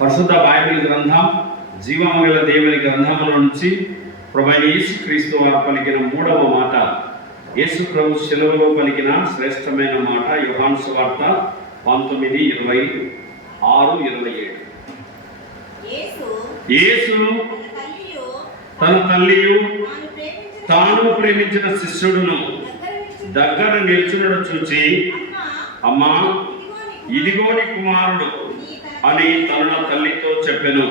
పరిశుద్ధ బైబిల్ గ్రంథం జీవము గల దేవుని గ్రంథముల నుంచి ప్రభువైన యేసుక్రీస్తు వారు పలికిన మూడవ మాట, యేసు ప్రభు శిలువలో పలికిన శ్రేష్టమైన మాట. యోహాను సువార్త 19:26-27. యేసు తన తల్లియు తాను ప్రేమించిన శిష్యుడును దగ్గర నిల్చునడు చూచి, అమ్మా ఇదిగో నీ కుమారుడు అని తన తల్లితో చెప్పెను.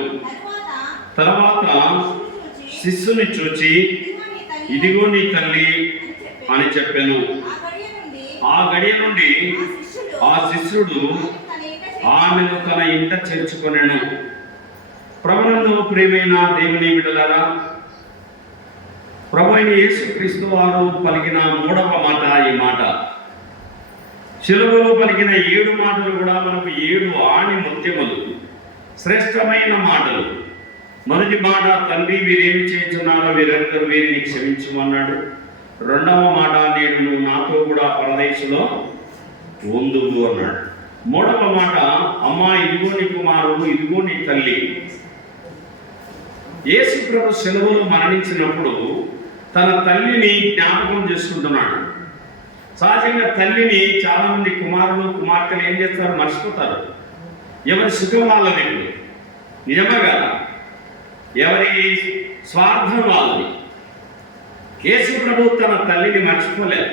తర్వాత శిష్యుని చూచి, ఇదిగో నీ తల్లి అని చెప్పెను. ఆ గడియ నుండి ఆ శిష్యుడు ఆమెను తన ఇంట చేర్చుకొనెను. ప్రభునందు ప్రియమైన దేవుని బిడ్డలారా, ప్రభువైన యేసుక్రీస్తు వారు పలికిన మూడవ మాట ఈ మాట. శిలువలో పలికిన 7 మాటలు కూడా మనకు 7 ఆణి ముత్యములు, శ్రేష్టమైన మాటలు. మొదటి మాట, తండ్రి వీరేమి చేస్తున్నారో వీరందరూ వీరిని క్షమించమన్నాడు. రెండవ మాట, నేడు నువ్వు నాతో కూడా పరదేశంలో ఉందువు అన్నాడు. మూడవ మాట, అమ్మా ఇదిగో నీ కుమారుడు, ఇదిగో నీ తల్లి. యేసు ప్రభు శిలువలో మరణించినప్పుడు తన తల్లిని జ్ఞాపకం చేసుకుంటున్నాడు. సహజంగా తల్లిని చాలామంది కుమారులు కుమార్తెలు ఏం చేస్తారు, మర్చిపోతారు. ఎవరి సుఖం వాళ్ళది, నిజమే కదా, ఎవరి స్వార్థం వాళ్ళది. యేసు ప్రభు తన తల్లిని మర్చిపోలేదు,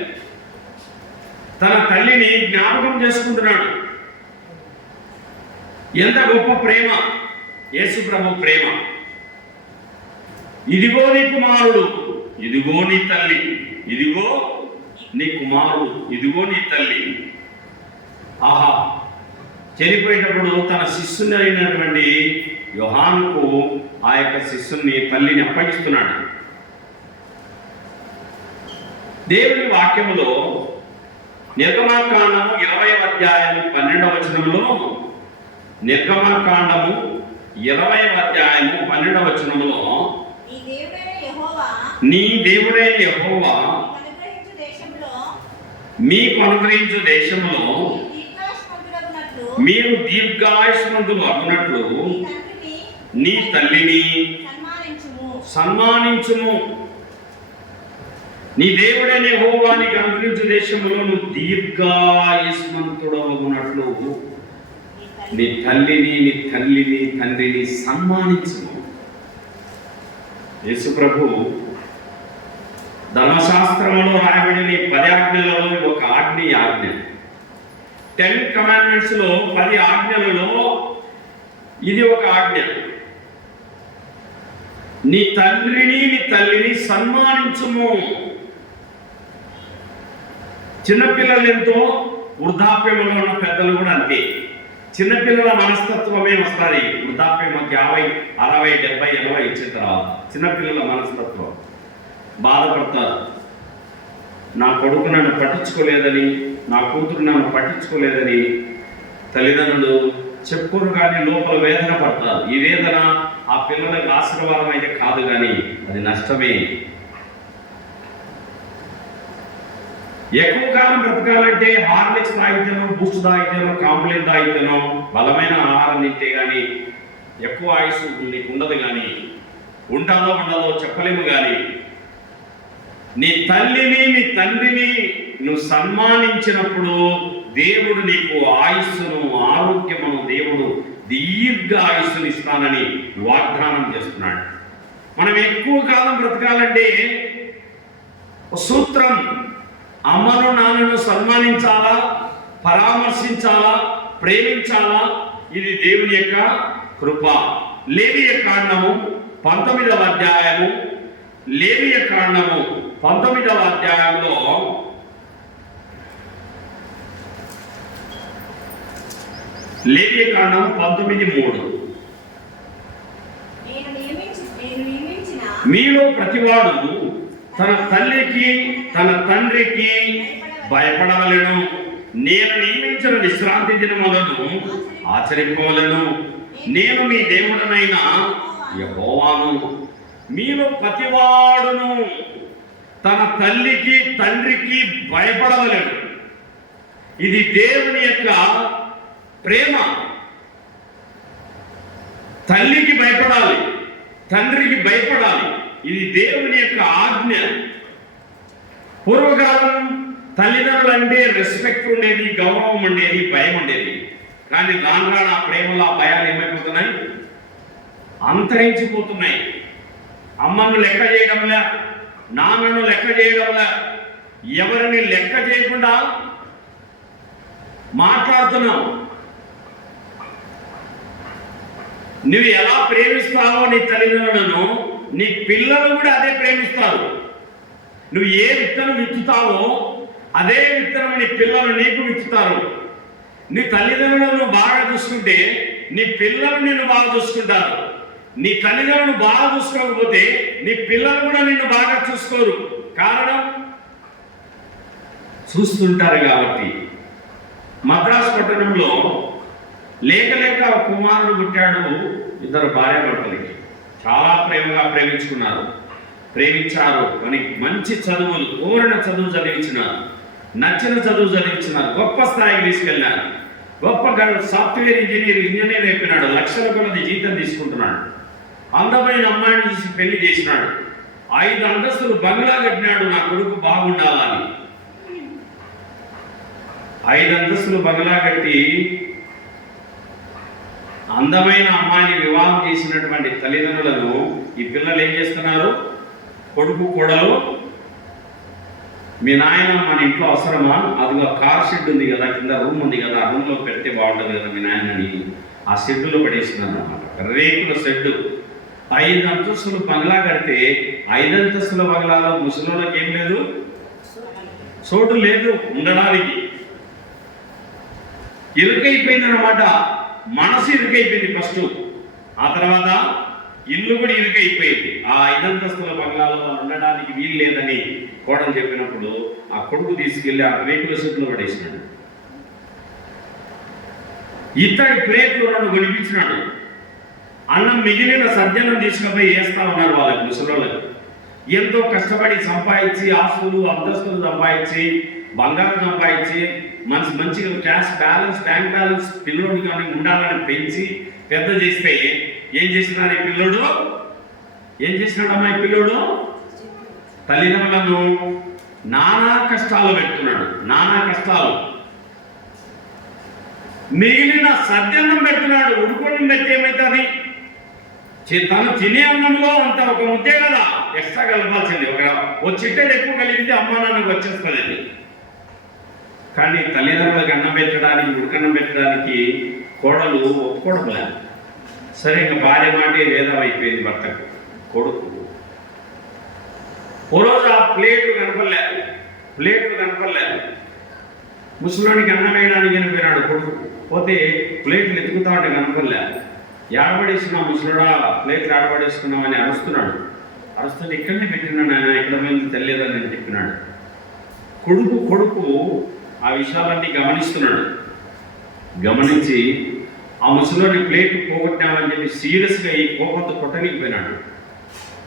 తన తల్లిని జ్ఞాపకం చేసుకుంటున్నాడు. ఎంత గొప్ప ప్రేమ యేసు ప్రభు ప్రేమ. ఇదిగో నీ కుమారుడు, ఇదిగో నీ తల్లి, ఇదిగో నీ కుమారుడు, ఇదిగో నీ తల్లి. ఆహా, చనిపోయేటప్పుడు తన శిష్యుని అయినటువంటి యోహానుకు ఆ యొక్క శిష్యుని తల్లిని అప్పగిస్తున్నాడు. దేవుని వాక్యములో నిర్గమకాండము 20వ అధ్యాయం 12వ వచనంలో, నిర్గమకాండము 20వ అధ్యాయం 12వ వచనంలో, నీ దేవుడైన యెహోవా మీకు అనుగ్రహించు దేశంలో మీరు దీర్ఘాయుష్మంతులు అగునట్లు నీ తల్లిని సన్మానించుము. నీ దేవుడైన యెహోవా నీకు అనుగ్రహించు దేశంలో నువ్వు దీర్ఘాయుష్మంతుడు అగునట్లు నీ తల్లిని తండ్రిని సన్మానించుము. యేసు ప్రభు ధర్మశాస్త్రంలో రాయబడిన 10 ఆజ్ఞలలో ఒక ఆజ్ఞ ఆజ్ఞ. 10 కమాండ్మెంట్స్లో 10 ఆజ్ఞలలో ఇది ఒక ఆజ్ఞ. నీ తండ్రిని నీ తల్లిని సన్మానించుము. చిన్నపిల్లలు ఎంతో, వృద్ధాప్యంలో ఉన్న పెద్దలు కూడా అంతే. చిన్నపిల్లల మనస్తత్వమే వస్తుంది వృద్ధాప్యం 50, 60, 70, 80 ఇచ్చిన తర్వాత. చిన్నపిల్లల మనస్తత్వం బాధపడతారు. నా కొడుకు నన్ను పట్టించుకోలేదని, నా కూతురు నన్ను పట్టించుకోలేదని తల్లిదండ్రులు చెప్పుకోరు, కానీ లోపల వేదన పడతారు. ఈ వేదన ఆ పిల్లలకు ఆశీర్వాదం అయితే కాదు, కానీ అది నష్టమే. ఎక్కువ కాలం బ్రతకాలంటే హార్లిక్స్ తాగితేనో, బూస్ట్ తాగితేనో, కాంప్లెయిన్ తాగితేనో, బలమైన ఆహారం తింటే కానీ ఎక్కువ ఆయుష్ నీకు ఉండదు. కానీ ఉంటుందో ఉండదో చెప్పలేము. కానీ నీ తల్లిని నీ తండ్రిని నువ్వు సన్మానించినప్పుడు దేవుడు నీకు ఆయుస్సును, ఆరోగ్యమును, దేవుడు దీర్ఘ ఆయుస్సును ఇస్తానని వాగ్దానం చేస్తున్నాడు. మనం ఎక్కువ కాలం బ్రతకాలంటే సూత్రం, అమ్మను నాన్నను సన్మానించాలా, పరామర్శించాలా, ప్రేమించాలా. ఇది దేవుని యొక్క కృప. లేవియ కాండము 19వ అధ్యాయము, లేవియ కాండము 19వ అధ్యాయంలో లేవియ కాండం 19:3, మీలో ప్రతివాడు తన తల్లికి తన తండ్రికి భయపడవలెను, నేను నియమించిన విశ్రాంతి దినములను ఆచరింపవలెను, నేను మీ దేవుడనైన యెహోవాను. మీలో ప్రతివాడును తన తల్లికి తండ్రికి భయపడవలెను. ఇది దేవుని యొక్క ప్రేమ. తల్లికి భయపడాలి, తండ్రికి భయపడాలి. ఇది దేవుని యొక్క ఆజ్ఞ. పూర్వకాలం తల్లిదండ్రులు అంటే రెస్పెక్ట్ ఉండేది, గౌరవం ఉండేది, భయం ఉండేది. కానీ రాను రాను ఆ ప్రేమలు, ఆ భయాలు ఏమైపోతున్నాయి? అంతరించిపోతున్నాయి. అమ్మను లెక్క చేయడంలే, నాన్నను లెక్క చేయడంలే, ఎవరిని లెక్క చేయకుండా మాట్లాడుతున్నావు. నువ్వు ఎలా ప్రేమిస్తావో నీ తల్లిదండ్రులను, నీ పిల్లలు కూడా అదే ప్రేమిస్తారు. నువ్వు ఏ విత్తనం విత్తుతావో అదే విత్తనం నీ పిల్లలు నీకు విత్తుతారు. నీ తల్లిదండ్రులను బాగా చూసుకుంటే నీ పిల్లలు నిన్ను బాగా చూసుకుంటారు. నీ తల్లిదండ్రులను బాగా చూసుకోకపోతే నీ పిల్లలు కూడా నిన్ను బాగా చూసుకోరు. కారణం చూస్తుంటారు కాబట్టి. మద్రాసు పట్టణంలో లేక లేక కుమారుడు పుట్టాడు. ఇద్దరు భార్య భర్తలకి చాలా ప్రేమగా ప్రేమించారు అని మంచి చదువులు, కోరిన చదువు చదివించినారు, నచ్చిన చదువు చదివించినారు, గొప్ప స్థాయికి తీసుకెళ్ళినారు. గొప్ప సాఫ్ట్వేర్ ఇంజనీర్ అయిపోయినాడు, లక్షల కొలది జీతం తీసుకుంటున్నాడు. అందమైన అమ్మాయిని చూసి పెళ్లి చేసినాడు. 5 అంతస్తులు బంగ్లా కట్టినాడు, నా కొడుకు బాగుండాలని. 5 అంతస్తులు బంగ్లా కట్టి అందమైన అమ్మాయిని వివాహం చేసినటువంటి తల్లిదండ్రులను ఈ పిల్లలు ఏం చేస్తున్నారు? కొడుకు కోడలు, మీ నాయన మన ఇంట్లో అవసరమా? అదిగో కార్ షెడ్ ఉంది కదా, కింద రూమ్ ఉంది కదా, ఆ రూమ్లో పెడితే బాగుంటుంది కదా మీ నాయనని ఆ షెడ్డులో పడేస్తున్నారు అన్నమాట. రేకుల షెడ్డు. 5 అంతస్తులు బంగ్లా కడితే 5 అంతస్తుల బంగ్లాలో ముసలిళ్ళకి ఏం లేదు, చోటు లేదు ఉండడానికి. ఇరుకైపోయిందన్నమాట. మనసు ఇరుకైపోయింది ఫస్ట్, ఆ తర్వాత ఇల్లు కూడా ఇరుకైపోయింది. ఆ 5 అంతస్తుల బంగ్లాలో ఉండడానికి వీలు లేదని కోడలు చెప్పినప్పుడు ఆ కొడుకు తీసుకెళ్లి ఆ రేకుల షెడ్లో పడేసినాడు. ఇతడి ప్లేట్లు 2 కొనిపించినాడు. అన్నం మిగిలిన సజ్జనం తీసుకుపోయి వేస్తా ఉన్నారు వాళ్ళకి, ముసలోళ్ళకి. ఎంతో కష్టపడి సంపాదించి, ఆస్తులు అంతస్తులు సంపాదించి, బంగారం సంపాదించి, మంచిగా క్యాష్ బ్యాలెన్స్, బ్యాంక్ బ్యాలెన్స్ పిల్లోడు కానీ ఉండాలని పెంచి పెద్ద చేస్తే ఏం చేసినాడు ఈ పిల్లోడు? ఏం చేసినాడమ్మా ఈ పిల్లోడు? తల్లిదండ్రులను నానా కష్టాలు పెడుతున్నాడు, నానా కష్టాలు. మిగిలిన సద్యన్నం పెడుతున్నాడు. ఉడుకొని పెడితే ఏమవుతుంది? తను తినే అన్నంలో అంత ఒక ముద్దే కదా ఎక్స్ట్రా కలపాల్సింది. ఒక చిట్టెడు ఎక్కువ కలిగితే అమ్మ నాన్నకు వచ్చేస్తుంది. కానీ తల్లిదండ్రులకు అన్నం పెట్టడానికి, ఉడకన్నం పెట్టడానికి కోడలు ఒప్పుకోవడం లేదు. సరే, ఇంకా భార్య మాటే వేదం అయిపోయింది భర్తకు. కొడుకు ఓ రోజు ఆ ప్లేట్లు కనపడలేదు. ముసలోనికి అన్నం వేయడానికి వెళ్ళిపోయినాడు కొడుకు. పోతే ప్లేట్లు ఎత్తుకుతా ఉంటే కనపడలేదు. ఏడబడేసిన ముసలోడా, ప్లేట్లు ఏడబడేసుకున్నామని అరుస్తున్నాడు. అరుస్తుంటే ఇక్కడనే పెట్టినాడు ఆయన, ఇక్కడ మీద తెలియదని నేను చెప్పినాడు. కొడుకు ఆ విషయాలన్నీ గమనిస్తున్నాడు. గమనించి ఆ ముసలోని ప్లేట్ పోగొట్టామని చెప్పి సీరియస్గా ఈ కోపంతో కొట్టనికి పోయినాడు.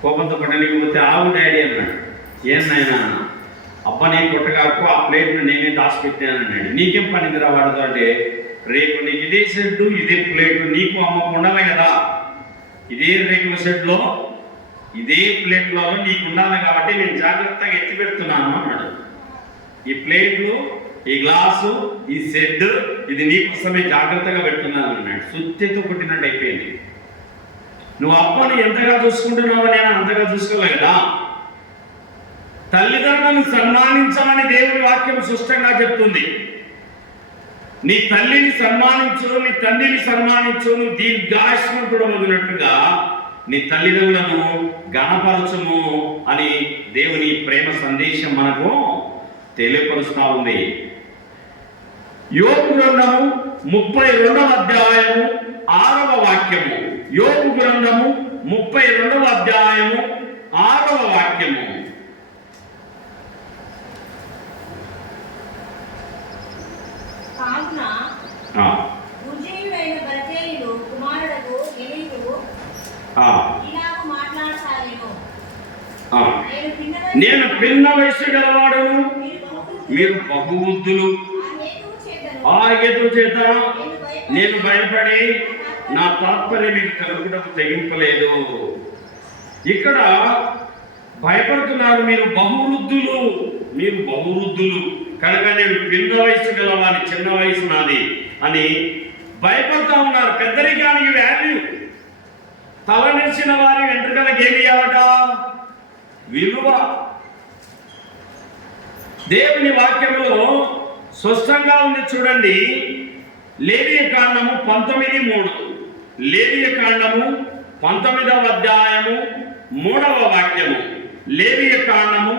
కోపంతో కొట్టనికి పోతే ఆవు డాడీ అన్నాడు. ఏనాయనా? అబ్బా నేను కొట్టగాకు, ఆ ప్లేట్ను నేనే దాచిపెట్టాను అన్నాడు. నీకేం పనికి రావాడు అంటే, రేపు నీకు ఇదే షెడ్డు, ఇదే ప్లేటు నీకు అమ్మకు ఉండాలి కదా, ఇదే రేకుల షెడ్లో ఇదే ప్లేట్లో నీకు ఉండాలి కాబట్టి నేను జాగ్రత్తగా ఎత్తి పెడుతున్నాను అన్నాడు. ఈ ప్లేట్లు, ఈ గ్లాసు, ఈ షెడ్ ఇది నీకోసమే జాగ్రత్తగా పెడుతున్నాను అన్నాడు. సుత్తితో కొట్టినట్టు అయిపోయింది. నువ్వు అప్పని ఎంతగా చూసుకుంటున్నావో నేను అంతగా చూసుకోలే కదా. తల్లిదండ్రులను సన్మానించాలని దేవుని వాక్యం స్పష్టంగా చెప్తుంది. నీ తల్లిని సన్మానించు, నీ తండ్రిని సన్మానించు, నువ్వు దీర్ఘాయుష్మంతుడు వదిలినట్టుగా నీ తల్లిదండ్రులను గణపరచుము అని దేవుని ప్రేమ సందేశం మనకు తెలియపరుస్తూ ఉంది. యోబు గ్రంథము 32వ అధ్యాయము 6వ వాక్యము. యోబు గ్రంథము 32వ అధ్యాయము 6వ వాక్యము. నేను పిన్న వయసు గలవాడును, మీరు బహుబుద్ధులు. ఆ హేతు చేత నేను భయపడి నా తాత్పర్యం మీకు కలుగుటకు తెగింపలేదు. ఇక్కడ భయపడుతున్నారు, మీరు బహువృద్ధులు కనుక నేను పిన్న వయసు గలవాని, చిన్న వయసు నాది అని భయపడుతూ ఉన్నారు. పెద్దరికానికి వాల్యూ, తలనిల్చిన వారి వెంట్రుకలకు ఏమి ఇవ్వాలట? విలువ. దేవుని వాక్యంలో స్పష్టంగా ఉంది చూడండి. లేవియ కాండము 19:3, లేవియ కాండము 19వ అధ్యాయము 3వ వాక్యము, లేవియ కాండము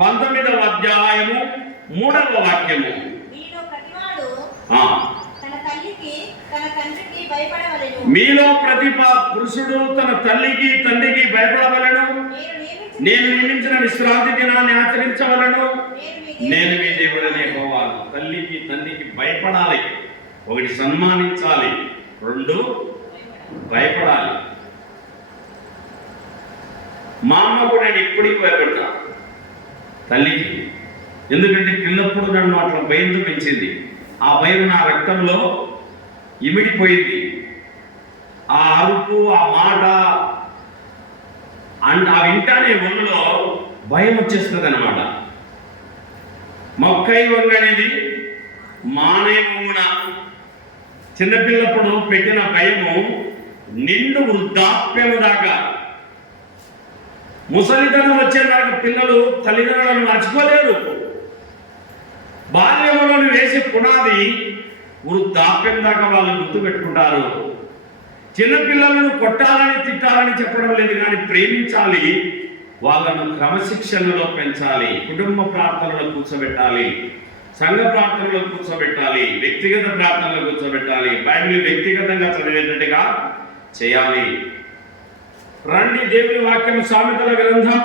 19వ అధ్యాయము 3వ వాక్యము. మీలో ప్రతి పురుషుడు తన తల్లికి తండ్రికి భయపడవలను, నేను నియమించిన విశ్రాంతి దినాన్ని ఆచరించవలను, నేను మీ దేవుడనే యెహోవాను. తల్లికి తండ్రికి భయపడాలి, ఒకటి సన్మానించాలి, రెండు భయపడాలి. మా అమ్మకు నేను ఇప్పటికి భయపడతా తల్లికి, ఎందుకంటే పిల్లప్పుడు నన్ను అట్లా భయంతో పెంచింది. ఆ భయం నా రక్తంలో ఇమిడిపోయింది. ఆ అరుపు, ఆ మాట అండ్ ఆ వింటానే ఒళ్ళలో భయం వచ్చేస్తుంది అనమాట. మొక్కై వంగ అనేది మానే వంగున. చిన్నపిల్లప్పుడు పెట్టిన భయము నిండు వృద్ధాప్యము దాకా, ముసలితనం వచ్చేదాకా పిల్లలు తల్లిదండ్రులను మర్చిపోలేరు. బాల్యంలో వేసే పునాది వృద్ధాప్యం దాకా వాళ్ళు గుర్తుపెట్టుకుంటారు. చిన్నపిల్లలను కొట్టాలని తిట్టాలని చెప్పడం లేదు, కానీ ప్రేమించాలి, వాళ్ళను క్రమశిక్షణలో పెంచాలి, కుటుంబ ప్రార్థనలో కూర్చోబెట్టాలి, సంఘ ప్రార్థనలో కూర్చోబెట్టాలి, వ్యక్తిగత ప్రార్థనలో కూర్చోబెట్టాలి, బైబిల్ వ్యక్తిగతంగా చదివేటట్టుగా చేయాలి. రండి దేవుని వాక్యం సామెతల గ్రంథం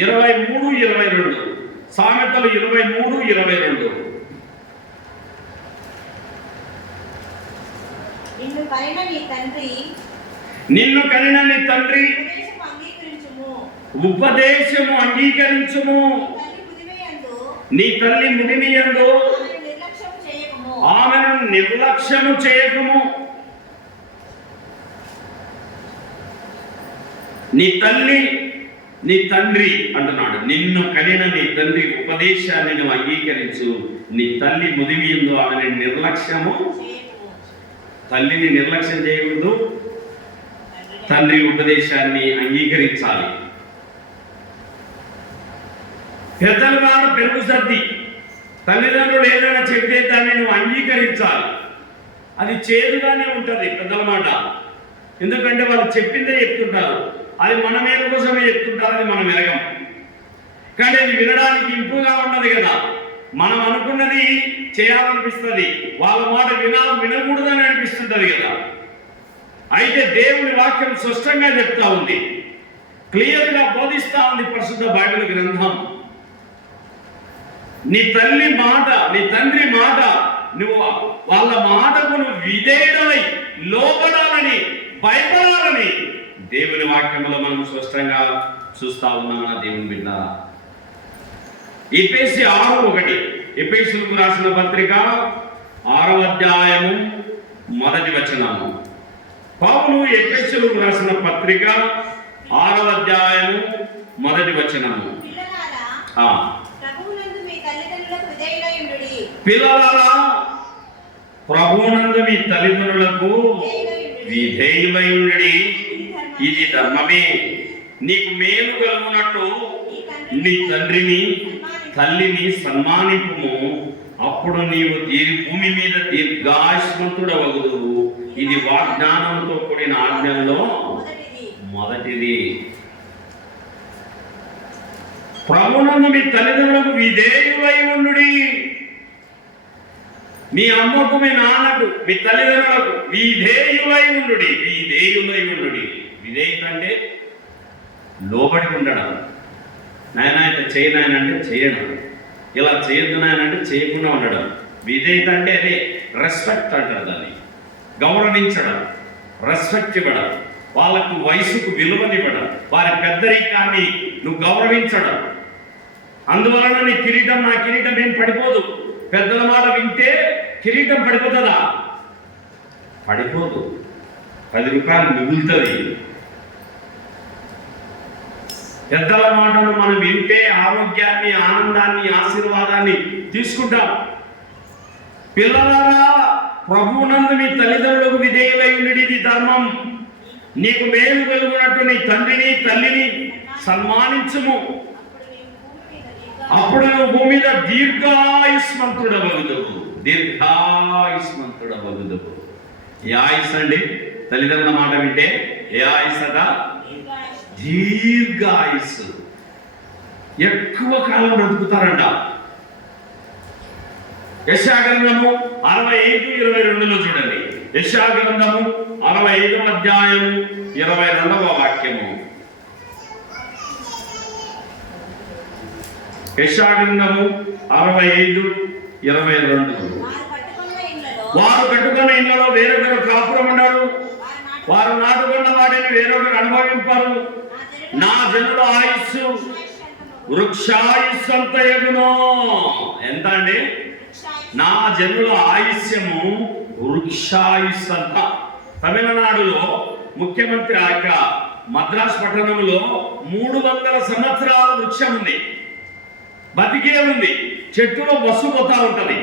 23:22, సామెతలు 23:22. నిన్ను కనిన నీ తండ్రి ఉపదేశము అంగీకరించుము, నీ తల్లి ముదిమియందు ఆమెను నిర్లక్ష్యము చేయకుము. నీ తల్లి నీ తండ్రి అంటున్నాడు. నిన్ను కనిన నీ తండ్రి ఉపదేశాన్ని నువ్వు అంగీకరించు, నీ తల్లి ముదిమియందు ఆమెను నిర్లక్ష్యము. తల్లిని నిర్లక్ష్యం చేయకూడదు, తండ్రి ఉపదేశాన్ని అంగీకరించాలి. పెద్దల మాట పెరుగు సర్ది, తల్లిదండ్రులు ఏదైనా చెప్తే దాన్ని నువ్వు అంగీకరించాలి. అది చేదుగానే ఉంటుంది పెద్దల మాట, ఎందుకంటే వాళ్ళు చెప్పిందే చెప్తుంటారు, అది మన మేలు కోసమే చెప్తుంటారు, అది మనం ఎరగం. కానీ అది వినడానికి ఇంపుగా ఉన్నది కదా, మనం అనుకున్నది చేయాలనిపిస్తుంది, వాళ్ళ మాట వినకూడదని అనిపిస్తుంటది కదా. అయితే దేవుని వాక్యం స్పష్టంగా చెప్తా ఉంది, క్లియర్గా బోధిస్తా ఉంది పరిశుద్ధ బైబిల్ గ్రంథం. నీ తల్లి మాట, నీ తండ్రి మాట, నువ్వు వాళ్ళ మాటకు నువ్వు విధేయుడవై లోబడాలని, భయపడాలని దేవుని వాక్యంలో మనం స్పష్టంగా చూస్తా ఉన్నాం. దేవుని బిడ్డ, ఎఫెసీ 6:1, ఎఫెసీయులకు రాసిన పత్రిక 6వ అధ్యాయము 1వ వచనము. పౌలు ఎఫెసీయులకు రాసిన పత్రిక 6వ అధ్యాయము 1వ వచనము. పిల్లలారా, ప్రభువునందు మీ తల్లిదండ్రులకు విధేయులై ఉండుడి, ఇది ధర్మమే. నీకు మేలు కలుగునట్టు నీ తండ్రిని తల్లిని సన్మానింపుము, అప్పుడు నీవు భూమి మీద దీర్ఘాయుష్మంతుడవగుదువు. ఇది వాగ్దానంతో కూడిన ఆజ్ఞల్లో మొదటిది. ప్రభువునందు మీ తల్లిదండ్రులకు విధేయులై ఉండుడి. మీ అమ్మకు, మీ నాన్నకు, మీ తల్లిదండ్రులకు విధేయులై ఉండుడి. విధేయులై ఉండుడి. విధేయత అంటే లోబడి ఉండడం. నాయన ఇట్లా చేయనాయన అంటే చేయడం, ఇలా చేయొద్దు నాయన అంటే చేయకుండా ఉండడం. విధేయత అంటే అదే రెస్పెక్ట్ అంటారు దాన్ని, గౌరవించడం, రెస్పెక్ట్ ఇవ్వడం, వాళ్ళకు వయసుకు విలువనివ్వడం, వారి పెద్దరికాన్ని నువ్వు గౌరవించడం. అందువలన నీ కిరీటం, నా కిరీటం ఏం పడిపోదు. పెద్దల మాట వింటే కిరీటం పడిపోతుందా? పడిపోదు. రూపాయలు మిగులుతుంది. పెద్దల మాటను మనం వింటే ఆరోగ్యాన్ని, ఆనందాన్ని, ఆశీర్వాదాన్ని తీసుకుంటాం. పిల్లలారా, ప్రభువునందు మీ తల్లిదండ్రులకు విధేయులై ఉండి, ఇది ధర్మం. నీకు మేలు కలుగునట్టు నీ తండ్రిని తల్లిని సన్మానించుము, అప్పుడు నువ్వు భూమి మీద దీర్ఘాయుష్మంతుడవగుదువు. దీర్ఘాయుష్మంతుడవగుదువు. ఏ ఆయుష్ అండి? తల్లిదండ్రుల మాట వింటే ఏ ఆయుష్ అట? దీర్ఘాయుష్. ఎక్కువ కాలం బ్రతుకుతారంట. యెషయా గ్రంథము 65:22 చూడండి. యెషయా గ్రంథము 65వ అధ్యాయము 22వ వాక్యము. యెషయా గ్రంథము 65:22. వారు కట్టుకున్న ఇళ్లలో వేరొకరు కాపురం ఉండరు, వారు నాటుకున్న వాటిని వేరొకరు అనుభవింపరు. నా జనుల ఆయుస్సు వృక్షాయుస్సు అంత ఎగునో. ఎంత అండి? నా జనుల ఆయుష్యము వృక్షాయుస్సు అంత. తమిళనాడులో ముఖ్యమంత్రి ఆ యొక్క మద్రాస్ పట్టణంలో 300 సంవత్సరాల వృక్షం ఉంది, బతికే ఉంది. చెట్టులో బస్సు పోతా ఉంటది.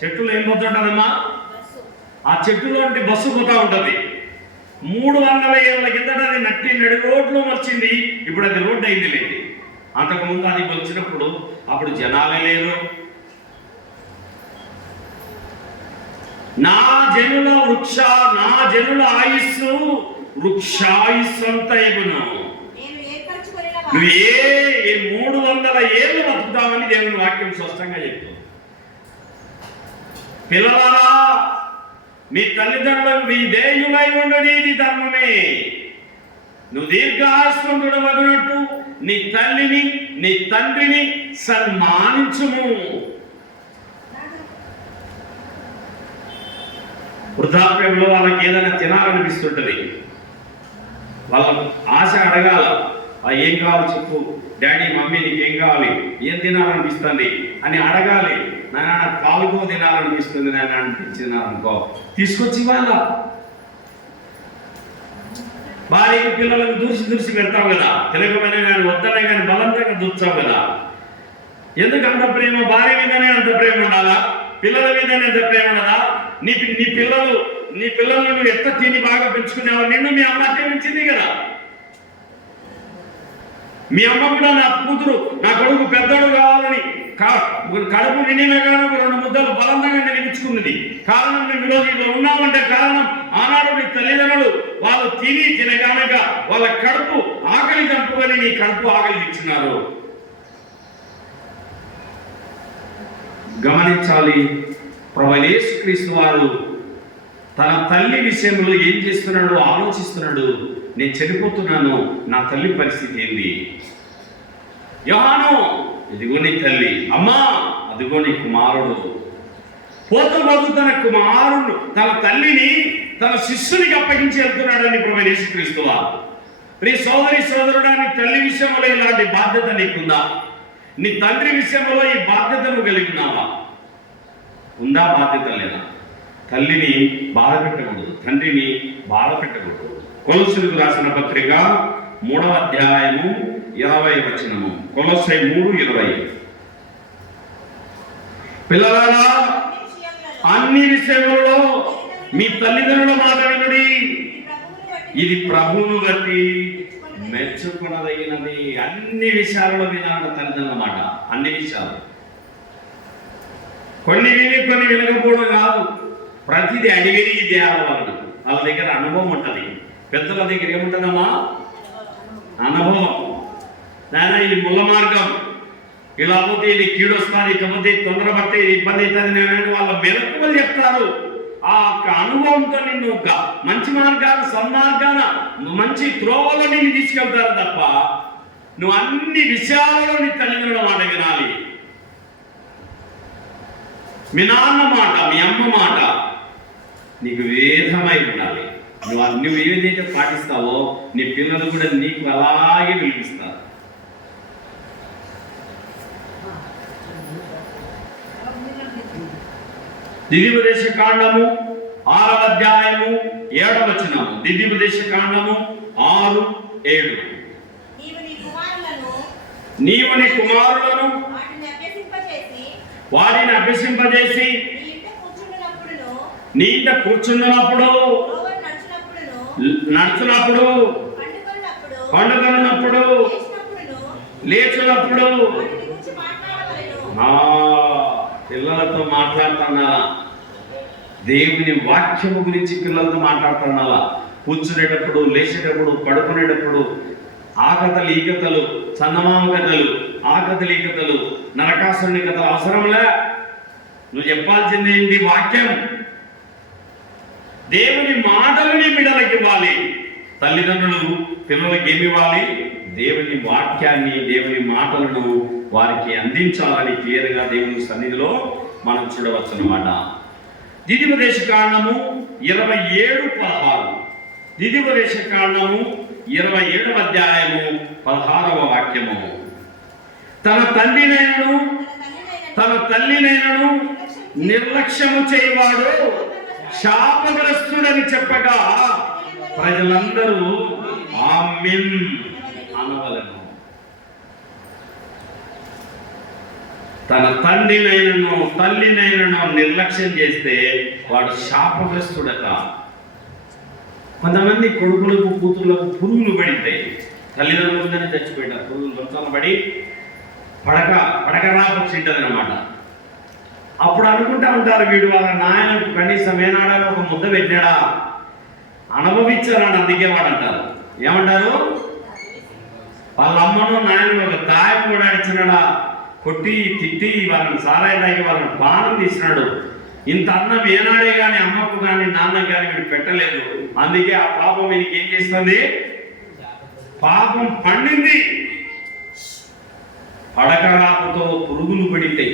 చెట్టులో ఏం పోతుంటదమ్మా? ఆ చెట్టులో బస్సు పోతా ఉంటది. 300 ఏళ్ల కిందట అది నడి రోడ్లో వచ్చింది. ఇప్పుడు అది రోడ్డు అయింది లేదు. అంతకుముందు అది వచ్చినప్పుడు అప్పుడు జనాలే లేరు. నా జనుల ఆయుస్సు వృక్షాయుస్సు అంత ఎగును. నువ్వు ఏ 300 ఏళ్ళు బతుకుతామని దేవుని వాక్యం స్పష్టంగా చెప్తుంది. పిల్లలారా, మీ తల్లిదండ్రులకు విధేయులై ఉండడి, ఇది ధర్మమే. నువ్వు దీర్ఘాయుష్మంతుడు వదినట్టు నీ తల్లిని నీ తండ్రిని సన్మానించుము. వృద్ధాప్యంలో వాళ్ళకి ఏదైనా తినాలనిపిస్తుంటది. వాళ్ళ ఆశ అడగాల, ఏం కావాలి చెప్పు డాడీ, మమ్మీ నీకు ఏం కావాలి, ఏం తినాలనిపిస్తుంది అని అడగాలి. నాన్న పాలుకో తినాలనిపిస్తుంది నాన్న అనిపించినారనుకో, తీసుకొచ్చి వాళ్ళ భార్యకి పిల్లలకు దూసి పెడతావు కదా. తెలియకపోయినా కానీ వద్దనే కానీ బలంతంగా దూర్చావు కదా. ఎందుకు అంత ప్రేమ? భార్య మీదనే అంత ప్రేమ ఉండాలా? పిల్లల మీదనే అంత ప్రేమ ఉండదా? నీ పిల్లలను నువ్వు ఎంత తిని బాగా పెంచుకునేవా? నిన్ను మీ అమ్మ అట్టేమించింది కదా. మీ అమ్మ కూడా నా కూతురు నా కొడుకు పెద్దోడు కావాలని కడుపు నిండినగానే 2 ముద్దలు బలంగా నిలిపించుకున్నది. కారణం మేము ఈరోజు ఇలా ఉన్నామంటే కారణం ఆనాడు నీ తల్లిదండ్రులు వాళ్ళు తినగానగా వాళ్ళ కడుపు ఆకలి చంపుకొని నీ కడుపు ఆకలి ఇచ్చినారు. గమనించాలి. ప్రభువైన యేసుక్రీస్తు వారు తన తల్లి విషయంలో ఏం చేస్తున్నాడు ఆలోచిస్తున్నాడు. నేను చెడిపోతున్నాను, నా తల్లి పరిస్థితి ఏంది? యోహాను, ఇదిగో నీ తల్లి. అమ్మా, అదిగో నీ కుమారుడు. పోతూ తన కుమారుడు తన తల్లిని తన శిష్యునికి అప్పగించి వెళ్తున్నాడని ప్రభువైన యేసుక్రీస్తు వారు. నీ సోదరుడా, నీ తల్లి విషయంలో ఇలాంటి బాధ్యత నీకుందా? నీ తండ్రి విషయంలో ఈ బాధ్యతను కలిగి ఉన్నావా? ఉందా? బాధ్యత లేదా? తల్లిని బాధ పెట్టకూడదు, తండ్రిని బాధ పెట్టకూడదు. కొలొస్సీలకు రాసిన పత్రిక 3వ అధ్యాయము 20వ వచనము. కొలొస్సై 3:20. పిల్లలారా, అన్ని విషయములలో మీ తల్లిదండ్రుల మాట వినుడి, ఇది ప్రభువును బట్టి మెచ్చుకునదగినది. అన్ని విషయాలలో వినాలన్న తల్లిదండ్రుల మాట. అన్ని విషయాలు, కొన్ని విని కొన్ని వినకపోవడం కాదు. ప్రతిదీ అడిగి తేడా వాళ్ళ దగ్గర అనుభవం ఉంటుంది. పెద్దల దగ్గర ఏముంటుందమ్మా? అనుభవం. నాయన ఇది ముళ్ళ మార్గం, ఇలా పోతే ఇది కీడొస్తుంది, ఇకపోతే తొందరపడితే ఇది ఇబ్బంది అవుతుంది నేను వాళ్ళ మెలకువలు చెప్తారు. ఆ అనుభవంతో నిన్ను మంచి మార్గాన సన్మార్గాన మంచి త్రోవలో నిన్ను తీసుకెళ్తారు తప్ప నువ్వు అన్ని విషయాలలో నీ తల్లిదండ్రుల మాట వినాలి. మీ నాన్న మాట, మీ అమ్మ మాట నీకు వేదమై ఉండాలి. నువ్వు ఏదైతే పాటిస్తావో నీ పిల్లలు కూడా నీకు అలాగే వినిపిస్తారు. ద్వితీయోపదేశ కాండము 6వ అధ్యాయము 7వ వచనము. ద్వితీయోపదేశ కాండము 6, 7. నీవు నీ కుమారులను వారిని అభ్యసింపజేసి నీ ఇంట కూర్చున్నప్పుడు, నడుచున్నప్పుడు, పండుకొన్నప్పుడు, లేచినప్పుడు పిల్లలతో మాట్లాడుతున్నారా? దేవుని వాక్యము గురించి పిల్లలతో మాట్లాడుతున్నారా? కూర్చునేటప్పుడు, లేచేటప్పుడు, పడుకునేటప్పుడు ఆ కథలు, ఈ కథలు, చందమామ కథలు, ఆ కథలు, ఈ కథలు, నరకాసురుని కథలు అవసరంలే. నువ్వు చెప్పాల్సింది ఏంటి? వాక్యం. దేవుని మాటలని బిడ్డలకి ఇవ్వాలి. తల్లిదండ్రులు పిల్లలకి ఏమి ఇవ్వాలి? దేవుని వాక్యాన్ని, దేవుని మాటలను వారికి అందించాలని క్లియర్గా దేవుని సన్నిధిలో మనం చూడవచ్చు అన్నమాట. ద్వితీయోపదేశ కాండము 27:16. ద్వితీయోపదేశ కాండము 27వ అధ్యాయము 16వ వాక్యము. తన తల్లినైనను నిర్లక్ష్యము చేయవాడు శాపగ్రస్తుడని చెప్పగా ప్రజలందరూ ఆమేన్ అనవలెను. తన తల్లినైనను నిర్లక్ష్యం చేస్తే వాడు శాపగ్రస్తుడట. కొంతమంది కొడుకులకు, కూతుర్లకు పురుగులు పడితాయి. తల్లిదండ్రులుగానే చచ్చిపోయినారు. పురుగులు దొంగలు పడి పడక రాకొచ్చింటది అనమాట. అప్పుడు అనుకుంటా ఉంటారు, వీడు వాళ్ళ నాయనకు కనీసం ఏనాడో ఒక ముద్ద పెట్టాడా, అనుభవించాలని అందుకే వాడు అంటారు. ఏమంటారు? వాళ్ళ అమ్మను నాయనను ఒక తాయం కూడా ఇచ్చినాడా, కొట్టి తిట్టి వాళ్ళని సారాయి తాగి వాళ్ళని బాణం తీసినాడు. ఇంత అన్నం ఏనాడే కానీ అమ్మకు కానీ నాన్నకు కానీ వీడు పెట్టలేదు. అందుకే ఆ పాపం వీనికి ఏం చేస్తుంది? పాపం పండింది. పడకరాపుతో పురుగులు పడితే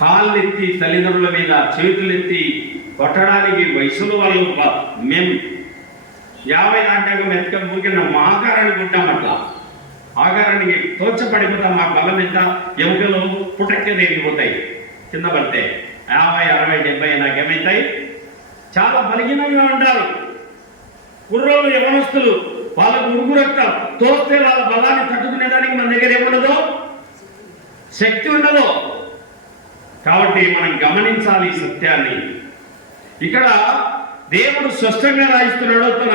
కాళ్ళెత్తి తల్లిదండ్రుల మీద చేతులెత్తి కొట్టడానికి వయసులో వాళ్ళు మేము 50 దాటాక మెత్తగా ఊరికిన మా ఆకారానికి ఉంటామట్లా. ఆకారానికి తోచపడిపోతాం. మా బలం ఎంత, ఎముకలు పుటక్కే నేరిగిపోతాయి కింద పడితే. 50, 60, 70 నాకేమవుతాయి? చాలా బలహీనంగా ఉంటారు. కుర్రోళ్ళు, యవనస్తులు, వాళ్ళకు ఉరుగు రక్తం తోస్తే వాళ్ళ బలాన్ని తట్టుకునేదానికి మన దగ్గర ఏముండదు, శక్తి ఉండదు. కాబట్టి మనం గమనించాలి ఈ సత్యాన్ని. ఇక్కడ దేవుడు స్పష్టంగా రాయిస్తున్నాడు, తన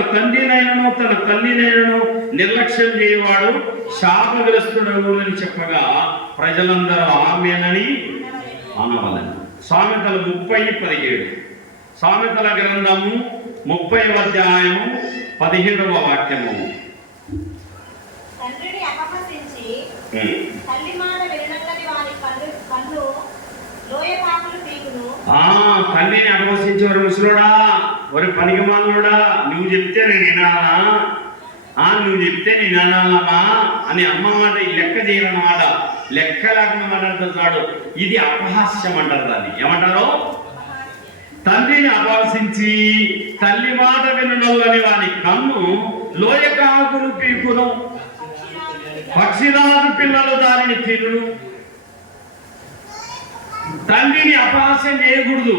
తల్లినైనను నిర్లక్ష్యం చేయవాడు శాపగ్రస్తుడు అని చెప్పగా ప్రజలందరూ ఆమేనని అనవలెను. సామెతలు 30:17. సామెతల గ్రంథము 30వ అధ్యాయము 17వ వాక్యము. తల్లిని అపహసించేవారు ముసలోడా, ఒరి పనికి మాలోడా, నువ్వు చెప్తే నేను వినాలా, నువ్వు చెప్తే నేను వినాలమ్మా అని అమ్మ మాట లెక్క చేయాలన్నమాట. లెక్క లేకుండా మాట్లాడుతున్నాడు. ఇది అపహాస్యం అంటారు. దాన్ని ఏమంటారు? తండ్రిని అపహసించి తల్లి మాట వినని వాని కన్ను లోయ కాకులు పీకును, పక్షిరాజు పిల్లలు దానిని తిను. తండ్రిని అపహాస్యం చేయకూడదు.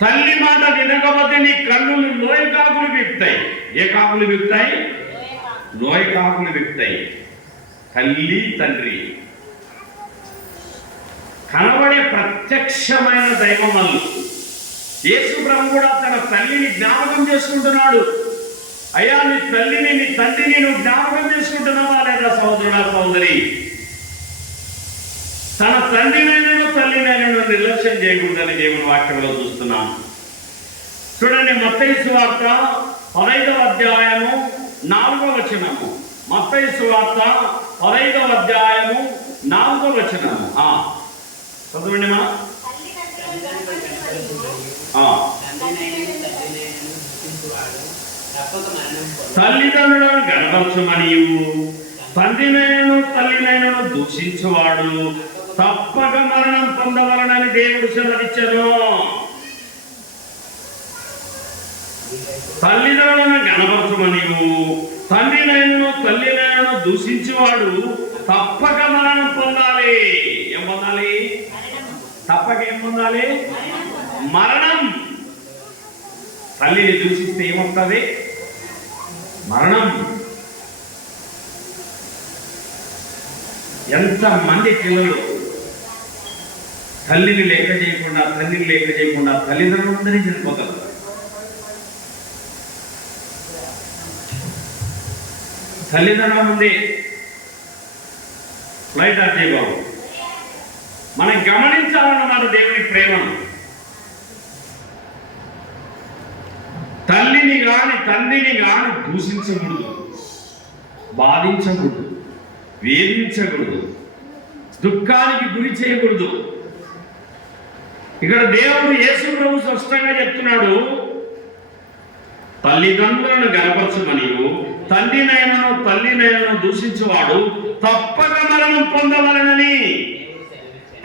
తల్లి మాట వినకపోతే నీ కన్నులు లోయ కాకులు బిగుతాయి. ఏ కాకులు బిగుతాయి? లోయ కాకులు బిగుతాయి. తల్లి తండ్రి కనబడే ప్రత్యక్షమైన దైవమల్లు. యేసు ప్రభు కూడా తన తల్లిని జ్ఞాపకం చేసుకుంటున్నాడు. అయ్యా, నీ తల్లిని, నీ తండ్రిని నువ్వు జ్ఞాపకం చేసుకుంటున్నావా లేదా సహోదరుడా, సహోదరి? తన తండ్రినైనా తల్లినైనా నిర్లక్ష్యం చేయకూడదని దేవుని వాక్యంలో చూస్తున్నాం. చూడండి, మత్తయి సువార్త 15వ అధ్యాయము 4వ వచనము. మత్తయి సువార్త 15వ అధ్యాయము 4వ వచనము. చదవండి మా. తల్లిదండ్రులను గణపరచమనియు తల్లినైనను దూషించువాడు తప్పక మరణం పొందవలనని దేవుడు సెలవిచ్చెను. తల్లిదండ్రులను గణపరచమనియు తల్లినైనను దూషించువాడు తప్పక మరణం పొందాలి. ఏం పొందాలి? తప్పక ఏం పొందాలి? మరణం. తల్లిని దూషిస్తే ఏమొస్తుంది? మరణం. ఎంతమంది పిల్లలు తల్లిని లెక్క చేయకుండా తల్లిదండ్రులందరినీ చనిపోతారు. తల్లిదండ్రుల ముందే ఫ్లైట్ ఆఫ్ చేయబాబు. మనం గమనించాలన్నమాట దేవుని ప్రేమను. తండ్రిని గాని దూషించకూడదు, బాధించకూడదు, వేధించకూడదు, దుఃఖానికి గురి చేయకూడదు. ఇక్కడ దేవుడు యేసు ప్రభు స్పష్టంగా చెప్తున్నాడు, తల్లిదండ్రులను గనపరచమనియు తల్లినైనను దూషించేవాడు తప్పక మరణం పొందవలనని.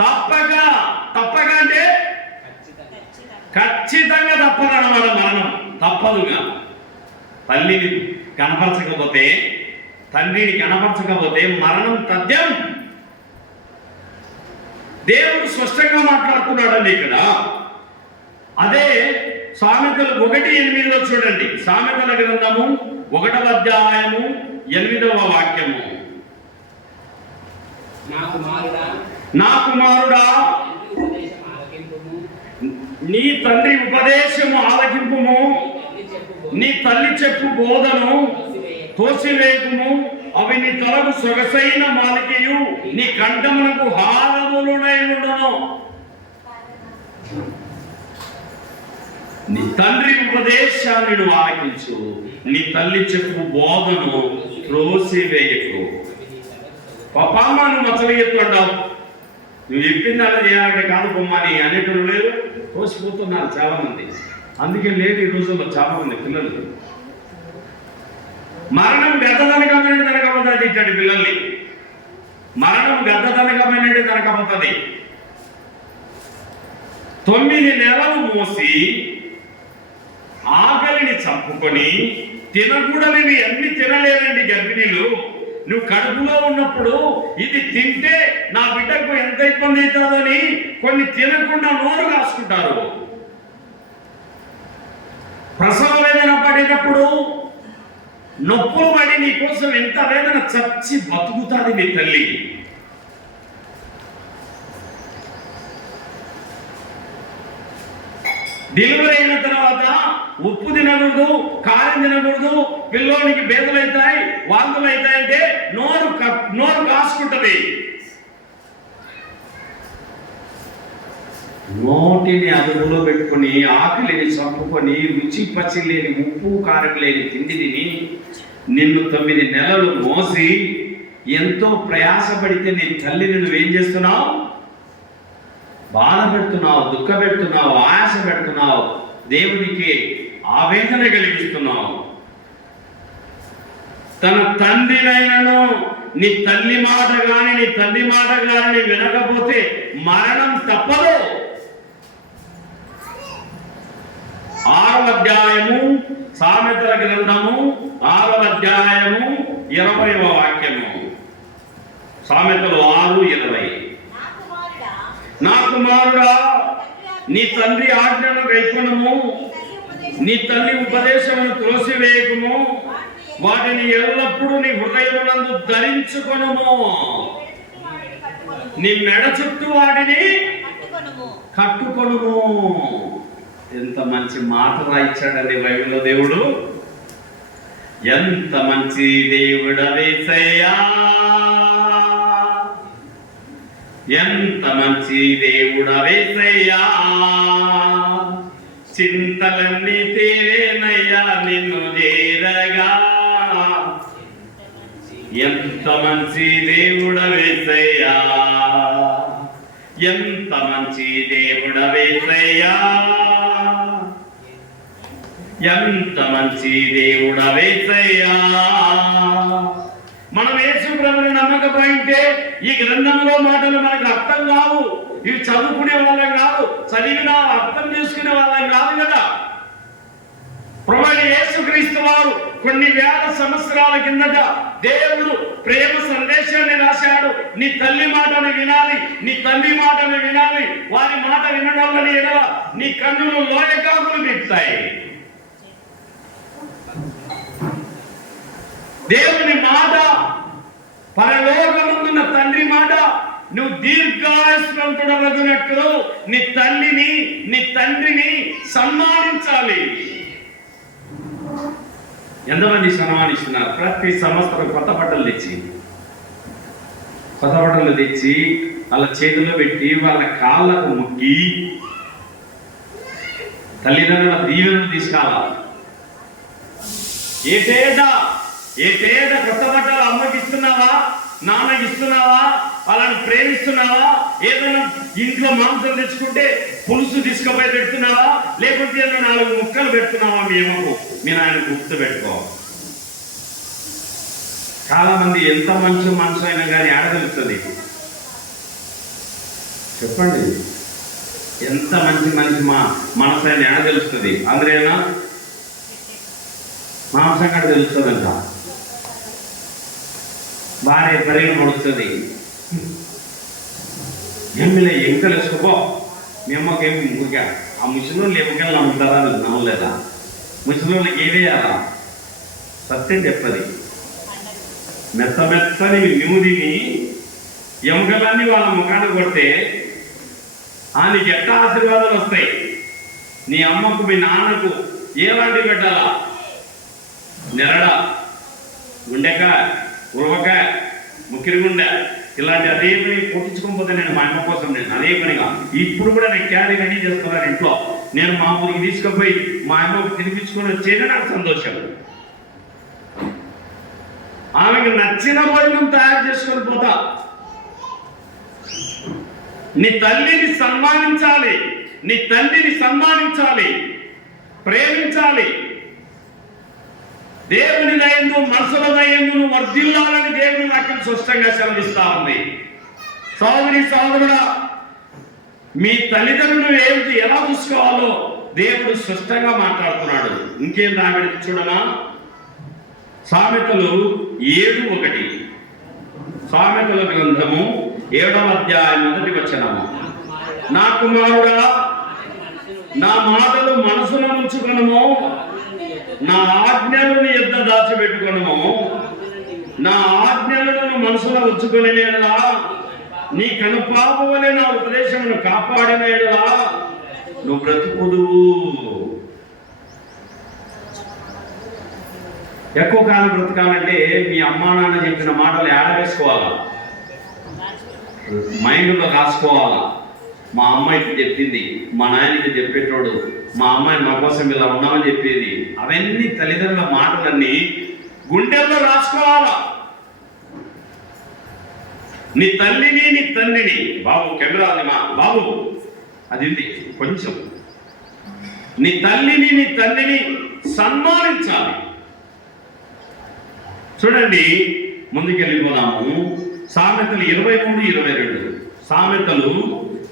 తప్పక అంటే ఖచ్చితంగా తప్పదన్నమాట. మరణం తప్పదుగా. తల్లిని కనపరచకపోతే, తండ్రిని కనపరచకపోతే మరణం తథ్యం. దేవుడు స్పష్టంగా మాట్లాడుతున్నాడండి ఇక్కడ. అదే సామెతలు 1:8 చూడండి. సామెతల గ్రంథము 1వ అధ్యాయము 8వ వాక్యము. నా కుమారుడా నీ తండ్రి ఉపదేశము ఆలకింపుము, నీ తల్లి చెప్పు బోధను తోసివేకుము. అవి నీ తలకు సొగసైన మాలికయు, నీ కంఠమునకు హారములునై ఉండును. నీ తండ్రి ఉపదేశాన్ని నువ్వు ఆలకించు, నీ తల్లి చెప్పు బోధను త్రోసివేయకు. పాపమ్మ నువ్వు మచ్చలెత్తు అంటావు. నువ్వు చెప్పింది అలా చేయాలంటే కాదు బొమ్మని అనేటోళ్ళు లేరు, తోసిపోతున్నారు చాలా మంది. అందుకే లేదు ఈ రోజుల్లో చాలా మంది పిల్లలు. మరణం గద్దదనకమైనది తనకపోతుంది. ఇట్లాంటి పిల్లల్ని మరణం గద్దదనకమైనది తనకపోతుంది. 9 నెలలు మోసి ఆకలిని చంపుకొని తినకూడనివి అన్ని తినలేరండి గర్భిణీలు. నువ్వు కడుపులో ఉన్నప్పుడు ఇది తింటే నా బిడ్డకు ఎంత ఇబ్బంది అవుతుందని కొన్ని తినకుండా నోరు కాసుకుంటారు. ప్రసవ వేదన పడినప్పుడు నొప్పులు పడి నీ కోసం ఎంత వేదన చచ్చి బతుకుతుంది నీ తల్లి. డెలివరీ అయిన తర్వాత ఉప్పు తినకూడదు, కారం తినకూడదు, పిల్లోనికి బేదలు అవుతాయి, వాంతులు అవుతాయంటే నోరు కాసుకుంటది. నోటిని అదుపులో పెట్టుకుని ఆకలిని చంపుకొని రుచి పచ్చి లేని ఉప్పు కారం లేని తిండి తిని నిన్ను 9 నెలలు మోసి ఎంతో ప్రయాసపడితే నీ తల్లిని నువ్వేం చేస్తున్నావు? బాధ పెడుతున్నావు, దుఃఖ పెడుతున్నావు, ఆయాస పెడుతున్నావు, దేవునికి ఆవేదన కలిగిస్తున్నావు. తన తండ్రినైనను నీ తల్లి మాట కానీ వినకపోతే మరణం తప్పదు. 6వ అధ్యాయము సామెతల గ్రంథము 6వ అధ్యాయము 20వ వాక్యము. సామెతలు 6:20. నా కుమారుడా నీ తండ్రి ఆజ్ఞను గైకొనుము, నీ తల్లి ఉపదేశమును త్రోసివేయకుము. వాటిని ఎల్లప్పుడూ నీ హృదయమునందు ధరించుకొనుము. నీ మెడ చుట్టూ వాటిని కట్టుకొనుము. ఎంత మంచి మాట రాయించాడండి బైబిల్లో దేవుడు. ఎంత మంచి దేవుడవేసయ్యా, ఎంత మంచి దేవుడవేసయ్యా. చింతలన్నీ తీరేనయ్యా నిన్ను చేరగా. ఎంత మంచి దేవుడవేసయ్యా, ఎంత మంచి దేవుడవేసయ్యా, ఎంత మంచి దేవుడవేసయ్యా. మనం యేసు ప్రభువుని నమ్మకపోయింటే ఈ గ్రంథంలో మాటలు మనకు అర్థం కావు. ఇవి చదువుకునే వాళ్ళం కాదు, చదివినా అర్థం చేసుకునే వాళ్ళం కాదు కదా. ప్రభువైన యేసుక్రీస్తు వారు కొన్ని వేల సంవత్సరాల కిందట దేవుడు ప్రేమ సందేశాన్ని రాశాడు. నీ తల్లి మాటను వినాలి, నీ తల్లి మాటను వినాలి. వారి మాట వినడం వల్ల ఎడల నీ కన్నులు లోయకాకులు పెడతాయి. దేవుని మాట, పరలోకమున్న తండ్రి మాట, నువ్వు దీర్ఘాయుష్మంతుడవగినట్లు నీ తల్లిని నీ తండ్రిని సన్మానించాలి. ఎంతమంది సన్మానిస్తున్నారు? ప్రతి సంవత్సరం కొత్త బట్టలు తెచ్చి వాళ్ళ చేతుల్లో పెట్టి వాళ్ళ కాళ్ళకు ముక్కి తల్లిదండ్రుల దీవెనలు తీసుకురావాలి. ఏటేటా కొత్త బట్టలు అమ్మకి ఇస్తున్నావా, నాన్నకి ఇస్తున్నావా, వాళ్ళని ప్రేమిస్తున్నావా? ఏదైనా ఇంట్లో మాంసం తెచ్చుకుంటే పులుసు తీసుకుపోయి పెడుతున్నావా, లేకపోతే ఏదైనా 4 ముక్కలు పెడుతున్నావా? మీ అమ్మకు మీ నాయన గుర్తు పెట్టుకో. చాలా మంది ఎంత మంచి మనసు అయినా కానీ ఆడగలుగుతుంది. చెప్పండి, ఎంత మంచి మనిషి మనసు అయినా ఆడగలుగుతుంది. అందులోనా మాంసం కూడా తెలుస్తుందంట. భార్య పరిగణ పడుతుంది. ఎమ్మెల్యే ఎముకలు వేసుకోపో, మీ అమ్మకి ఏమి మురిగా ఆ ముసలోళ్ళు ఎముకలు నమ్ముతారా? నమ్మలేదా? ముసలోళ్ళకి ఏవేయాలా? సత్యం చెప్పది. మెత్తని విముదిని ఎముకలన్నీ వాళ్ళ ముఖాన్ని కొడితే నీకు ఎట్లా ఆశీర్వాదాలు వస్తాయి? నీ అమ్మకు మీ నాన్నకు ఏలాంటి పెట్టాలా? నెరడ, గుండెకాయ, ఉలవకాయ, ముక్కిరిగుండె ఇలాంటి అదే పని కొట్టించుకోకపోతే నేను మా అమ్మ కోసం నేను అదే పనిగా ఇప్పుడు కూడా నేను క్యారీ రెడీ చేస్తున్నాను ఇంట్లో. నేను మా ఊరికి తీసుకుపోయి మా అమ్మకు తినిపించుకొని వచ్చేది నాకు సంతోషం. ఆమెకు నచ్చిన భోజనం తయారు చేసుకొని పోతా. నీ తల్లిని సన్మానించాలి, నీ తండ్రిని సన్మానించాలి, ప్రేమించాలి. దేవుని దయందు మనసుల దయందు వర్ధిల్లాలని దేవుని వాక్యం స్పష్టంగా సెలవిస్తా ఉంది. సోదరుడా, మీ తల్లిదండ్రులు ఎలా చూసుకోవాలో దేవుడు స్పష్టంగా మాట్లాడుతున్నాడు. ఇంకేం రాబడి చూడనా? సామెతలు 7:1. సామెతల గ్రంథము 7వ అధ్యాయం 1వ వచనము. నా కుమారుడా, నా మాటలు మనసులో ఉంచుకొనుము, నా ఆజ్ఞలను ఎద్ద దాచిపెట్టుకొనుము. నా ఆజ్ఞలను మనసులో ఉంచుకునే ఎడలా, నీ కనుపాప వలె నా ఉపదేశమును కాపాడిన ఎడలా నువ్వు బ్రతుకుదువు. ఎక్కువ కాలం బ్రతకాలంటే మీ అమ్మా నాన్న చెప్పిన మాటలు ఆడవేసుకోవాలా, మైండ్లో రాసుకోవాలా. మా అమ్మాయికి చెప్పింది, మా నాయనకి చెప్పేటోడు, మా అమ్మాయి మా కోసం ఇలా ఉన్నామని చెప్పేది, అవన్నీ తల్లిదండ్రుల మాటలన్నీ గుండెల్లో రాసుకోవాలా. నీ తల్లిని నీ తండ్రిని, బాబు కెమెరా మా బాబు అది కొంచెం, నీ తల్లిని నీ తండ్రిని సన్మానించాలి. చూడండి, ముందుకెళ్ళిపోదాము. సామెతలు 23:22. సామెతలు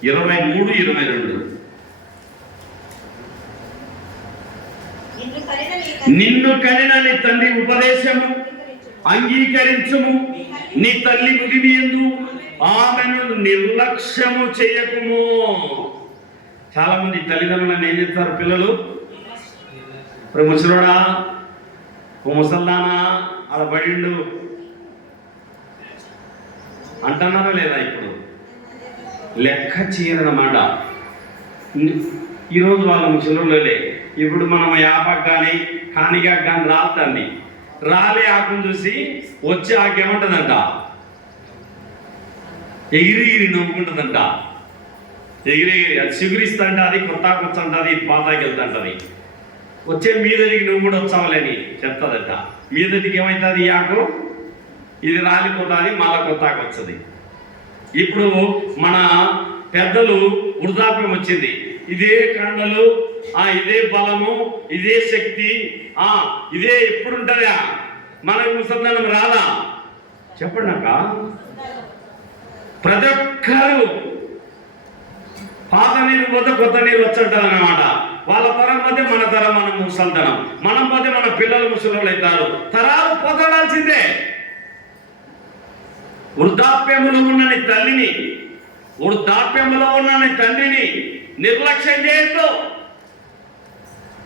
23:22. నిన్ను కనిన నీ తండ్రి ఉపదేశము అంగీకరించుము, నీ తల్లి ముదిమియందు ఆమెను నిర్లక్ష్యము చేయకుము. చాలా మంది తల్లిదండ్రులను ఏం చెప్తారు పిల్లలు? ఇప్పుడు ముసలోడా, ఓ ముసల్దానా అలా పడిండు అంటున్నారా లేదా? ఇప్పుడు లెక్క చేయరన్నమాట. ఈరోజు వాళ్ళ ముసలోళ్ళే. ఇప్పుడు మనం యాపకు కానీ కానిగా కానీ రాలుతుంది. రాలి ఆకును చూసి వచ్చి ఆకేమంటుందంట, ఎగిరి నవ్వుకుంటుందంట. ఎగిరి అది చిగురిస్తుంట, అది కొత్త కూర్చుంటుంది, పాతాకి వెళ్తుంటుంది. వచ్చే మీదటికి నువ్వు కూడా వచ్చావులేని చెప్తుందట. మీదటికి ఏమవుతుంది? ఈ ఆకు ఇది రాలిపోతుంది, మళ్ళా కొత్తాకు వస్తుంది. ఇప్పుడు మన పెద్దలు వృద్ధాప్యం వచ్చింది, ఇదే కండలు, ఇదే బలము, ఇదే శక్తి, ఇదే ఎప్పుడు ఉంటుందా? మనకు ముసల్దానం రాదా? చెప్పండి అక్క. ప్రతి ఒక్కరు పాత నీరు పోతే కొత్త నీరు వచ్చుంటుంది అన్నమాట. వాళ్ళ తరం పోతే మన తరం, మనం ముసల్తనం, మనం పోతే మన పిల్లలు ముసలు అవుతారు, తరాలు పోతాడాల్సిందే. వృద్ధాప్యములో ఉన్నని తల్లిని, వృద్ధాప్యములో ఉన్నని తండ్రిని నిర్లక్ష్యం చేయొద్దు.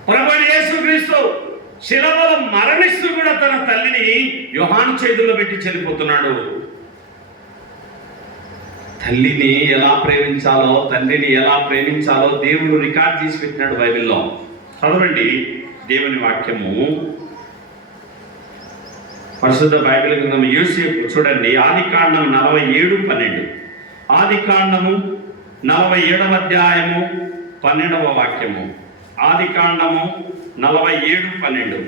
ప్రభువైన యేసుక్రీస్తు శిలువలో మరణిస్తూ కూడా తన తల్లిని యోహాను చేతుల్లో పెట్టి చనిపోతున్నాడు. తల్లిని ఎలా ప్రేమించాలో, తండ్రిని ఎలా ప్రేమించాలో దేవుడు రికార్డ్ చేసి పెట్టినాడు బైబిల్లో. చదవండి దేవుని వాక్యము, పరిశుద్ధ బైబిల్ గ్రంథం యోసేపు చూడండి, ఆదికాండం 47:12. ఆదికాండము 47వ అధ్యాయము 12వ వాక్యము. ఆదికాండము 47:12.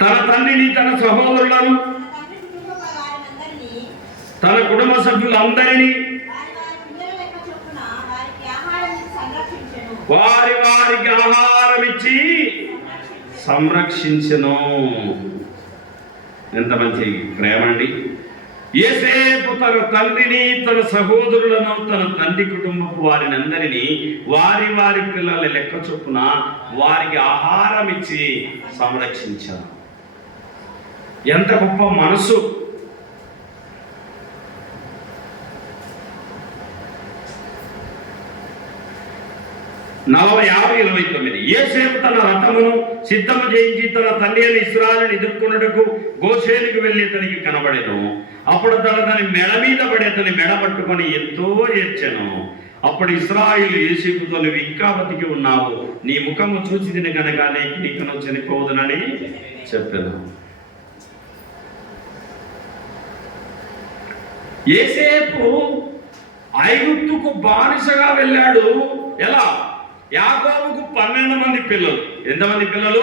తన తండ్రిని తన సహోదరులను తన కుటుంబ సభ్యులందరినీ వారి వారికి ఆహారం ఇచ్చి సంరక్షించెను. ఎంత మంచి ప్రేమ అండి! యోసేపు తన తండ్రిని తన సహోదరులను తన తండ్రి కుటుంబపు వారిని అందరినీ వారి వారి పిల్లల లెక్క చొప్పున వారికి ఆహారం ఇచ్చి సంరక్షించాను. ఎంత గొప్ప మనసు! 46:29. యోసేపు తన రథమును సిద్ధము చేయించి తన తండ్రి అయిన ఇశ్రాయేలును ఎదుర్కొనుటకు గోషేనుకు వెళ్ళి అతనికి కనబడెను. అప్పుడు అతని మెడ మీద పడి అతని మెడ పట్టుకొని ఎంతో ఏడ్చెను. అప్పుడు ఇశ్రాయేలు యోసేపుతో, నువ్వు ఇంకా బతికి ఉన్నావు, నీ ముఖము చూసి తిని కనుక నీకు నువ్వు చనిపోవదునని చెప్పాను. యోసేపు ఐగుప్తుకు బానిసగా వెళ్ళాడు. ఎలా? యాకోబుకు 12 మంది పిల్లలు. ఎంతమంది పిల్లలు?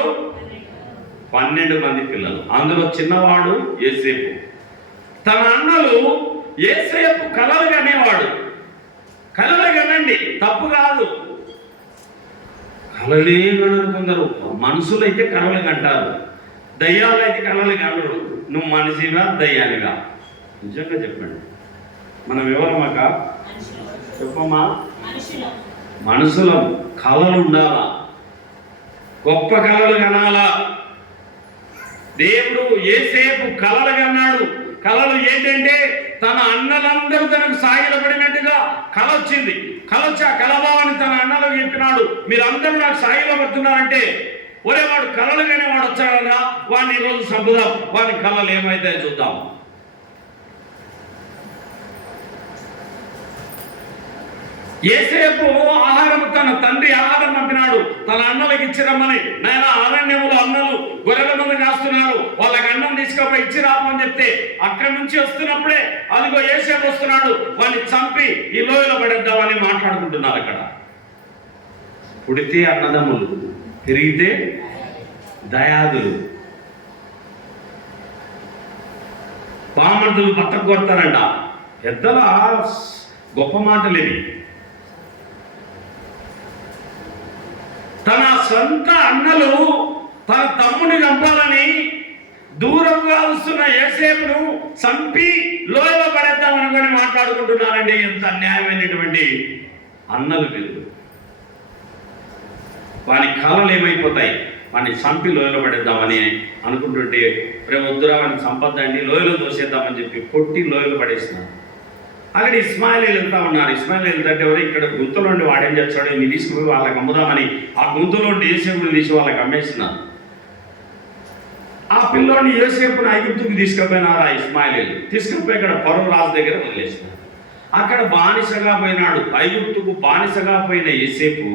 12 మంది పిల్లలు. అందులో చిన్నవాడు యోసేపు. తన అన్నలు యోసేపు కలలు కనేవాడు. కలలు కనండి, తప్పు కాదు. కలలే కనరు కొందరు. మనుషులైతే కలలు కంటారు, దయ్యాలైతే కలలు కనరు. నువ్వు మనిషిగా దయ్యానిగా? నిజంగా చెప్పండి, మనం ఎవరమాక చెప్పమ్మా? మనుషులం. కళలు ఉండాలా, గొప్ప కళలు కనాలా. దేవుడు యోసేపు కళలు కన్నాడు. కళలు ఏంటంటే తన అన్నలందరూ తనకు సాగిలపడినట్టుగా కళ వచ్చింది. కళ వచ్చి ఆ కళభావాన్ని తన అన్నలకు చెప్పినాడు, మీరందరూ నాకు సాగిలపడుతున్నారంటే, ఒరే వాడు కళలు కానీ వాడు వచ్చాడరా, వాడిని ఈరోజు చంపుదాం, వాడి కళలు ఏమైతే చూద్దాం. యోసేపు ఆహారం, తన తండ్రి ఆహారం పంపినాడు తన అన్నలకు ఇచ్చిరమ్మని. నాయన అరణ్యములో అన్నలు గొర్రెల మంది కాస్తున్నారు, వాళ్ళకి అన్నం తీసుకపోయి ఇచ్చి రామని చెప్తే అక్కడి నుంచి వస్తున్నప్పుడే అదిగో యోసేపు వస్తున్నాడు, వాడిని చంపి ఈ లోయలో పడేద్దామని మాట్లాడుకుంటున్నారు. అక్కడ పుడితే అన్నదమ్ములు, పెరిగితే దయాదులు. బామర్దులు బతక కొడతారంట. పెద్దల గొప్ప మాటలు ఇవి. తన సొంత అన్నలు తన తమ్ముని చంపాలని దూరంగా వస్తున్న యోసేపును చంపి లోయలో పడేద్దామనుకొని మాట్లాడుకుంటున్నారండి. ఎంత అన్యాయమైనటువంటి అన్నలు వీళ్ళు. వాని కళలు ఏమైపోతాయి? వాడిని చంపి లోయలో పడేద్దామని అనుకుంటుంటే, రేపు వద్దురా వాడిని చంపద్దండి, లోయలో దోసేద్దామని చెప్పి కొట్టి లోయలో పడేస్తున్నారు. అక్కడ ఇస్మాయిల్ వెళ్తా ఉన్నారు. ఇస్మాయిల్ వెళ్తుంటే ఎవరు ఇక్కడ గుంతలో ఉండి వాడేం చేస్తాడు, ఇన్ని తీసుకుపోయి వాళ్ళకి అమ్ముదామని ఆ గుంతలో యోసేపుని తీసి వాళ్ళకి అమ్మేస్తున్నారు. ఆ పిల్లోని యోసేపుని ఐగుప్తుకి తీసుకుపోయినారు. ఆ ఇస్మాయిల్ తీసుకుపోయి ఇక్కడ ఫరో రాజు దగ్గర వదిలేసినారు. అక్కడ బానిసగా పోయినాడు. ఐగుప్తుకు బానిసగా పోయిన యోసేపు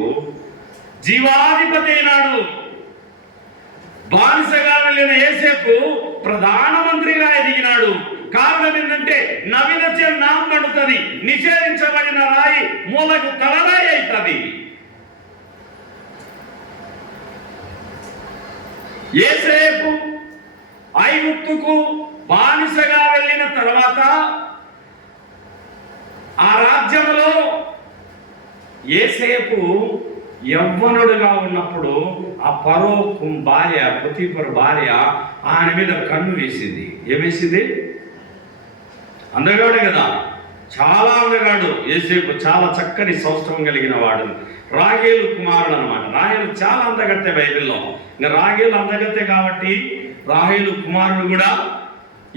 జీవాధిపతి అయినాడు. బానిసగా వెళ్ళిన యోసేపు ప్రధానమంత్రిగా ఎదిగినాడు. కారణం ఏంటంటే నవినచే నాంబడుతుంది, నిషేధించబడిన రాయి మూలకు తలరాయి అవుతుంది. యోసేపు ఐగుప్తుకు బానిసగా వెళ్ళిన తర్వాత ఆ రాజ్యంలో యోసేపు యవ్వనుడుగా ఉన్నప్పుడు ఆ ఫరో భార్య, పొతీఫరు భార్య ఆయన మీద కన్ను వేసింది. ఏమేసింది? అందగాడే కదా, చాలా అందగాడు యోసేపు, చాలా చక్కని సౌష్ఠవం కలిగిన వాడు. రాహేలు కుమారుడు అనమాట. రాహేలు చాలా అందగత్తే బైబిల్లో. ఇంకా రాహేలు అందగత్తే కాబట్టి రాహేలు కుమారుడు కూడా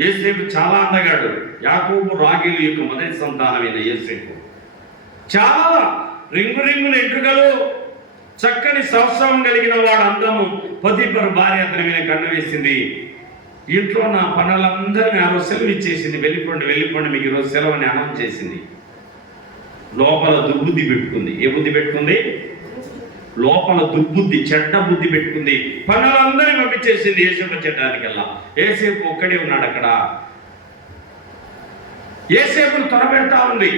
యోసేపు చాలా అందగాడు. యాకోబు రాహేలు యొక్క మొదటి సంతానమైన యోసేపు చాలా రింగుల ఎంట్రుకలు, చక్కని సౌష్ఠవం కలిగిన వాడు, అందము. పొతిఫరు భార్య అతని మీద కన్ను వేసింది. ఇంట్లో నా పనులందరినీ ఆ రోజు సెలవు ఇచ్చేసింది. వెళ్ళిపోండి మీకు ఈరోజు సెలవు అని అనౌన్స్ చేసింది. లోపల దుర్బుద్ధి పెట్టుకుంది. ఏ బుద్ధి పెట్టుకుంది? లోపల దుర్బుద్ధి, చెడ్డ బుద్ధి పెట్టుకుంది. పనులందరినీ పంపించేసింది యేసేపు చెడ్డానికల్లా. యేసేపు ఒక్కడే ఉన్నాడు అక్కడ. యేసేపును తొరబెడతా ఉంది.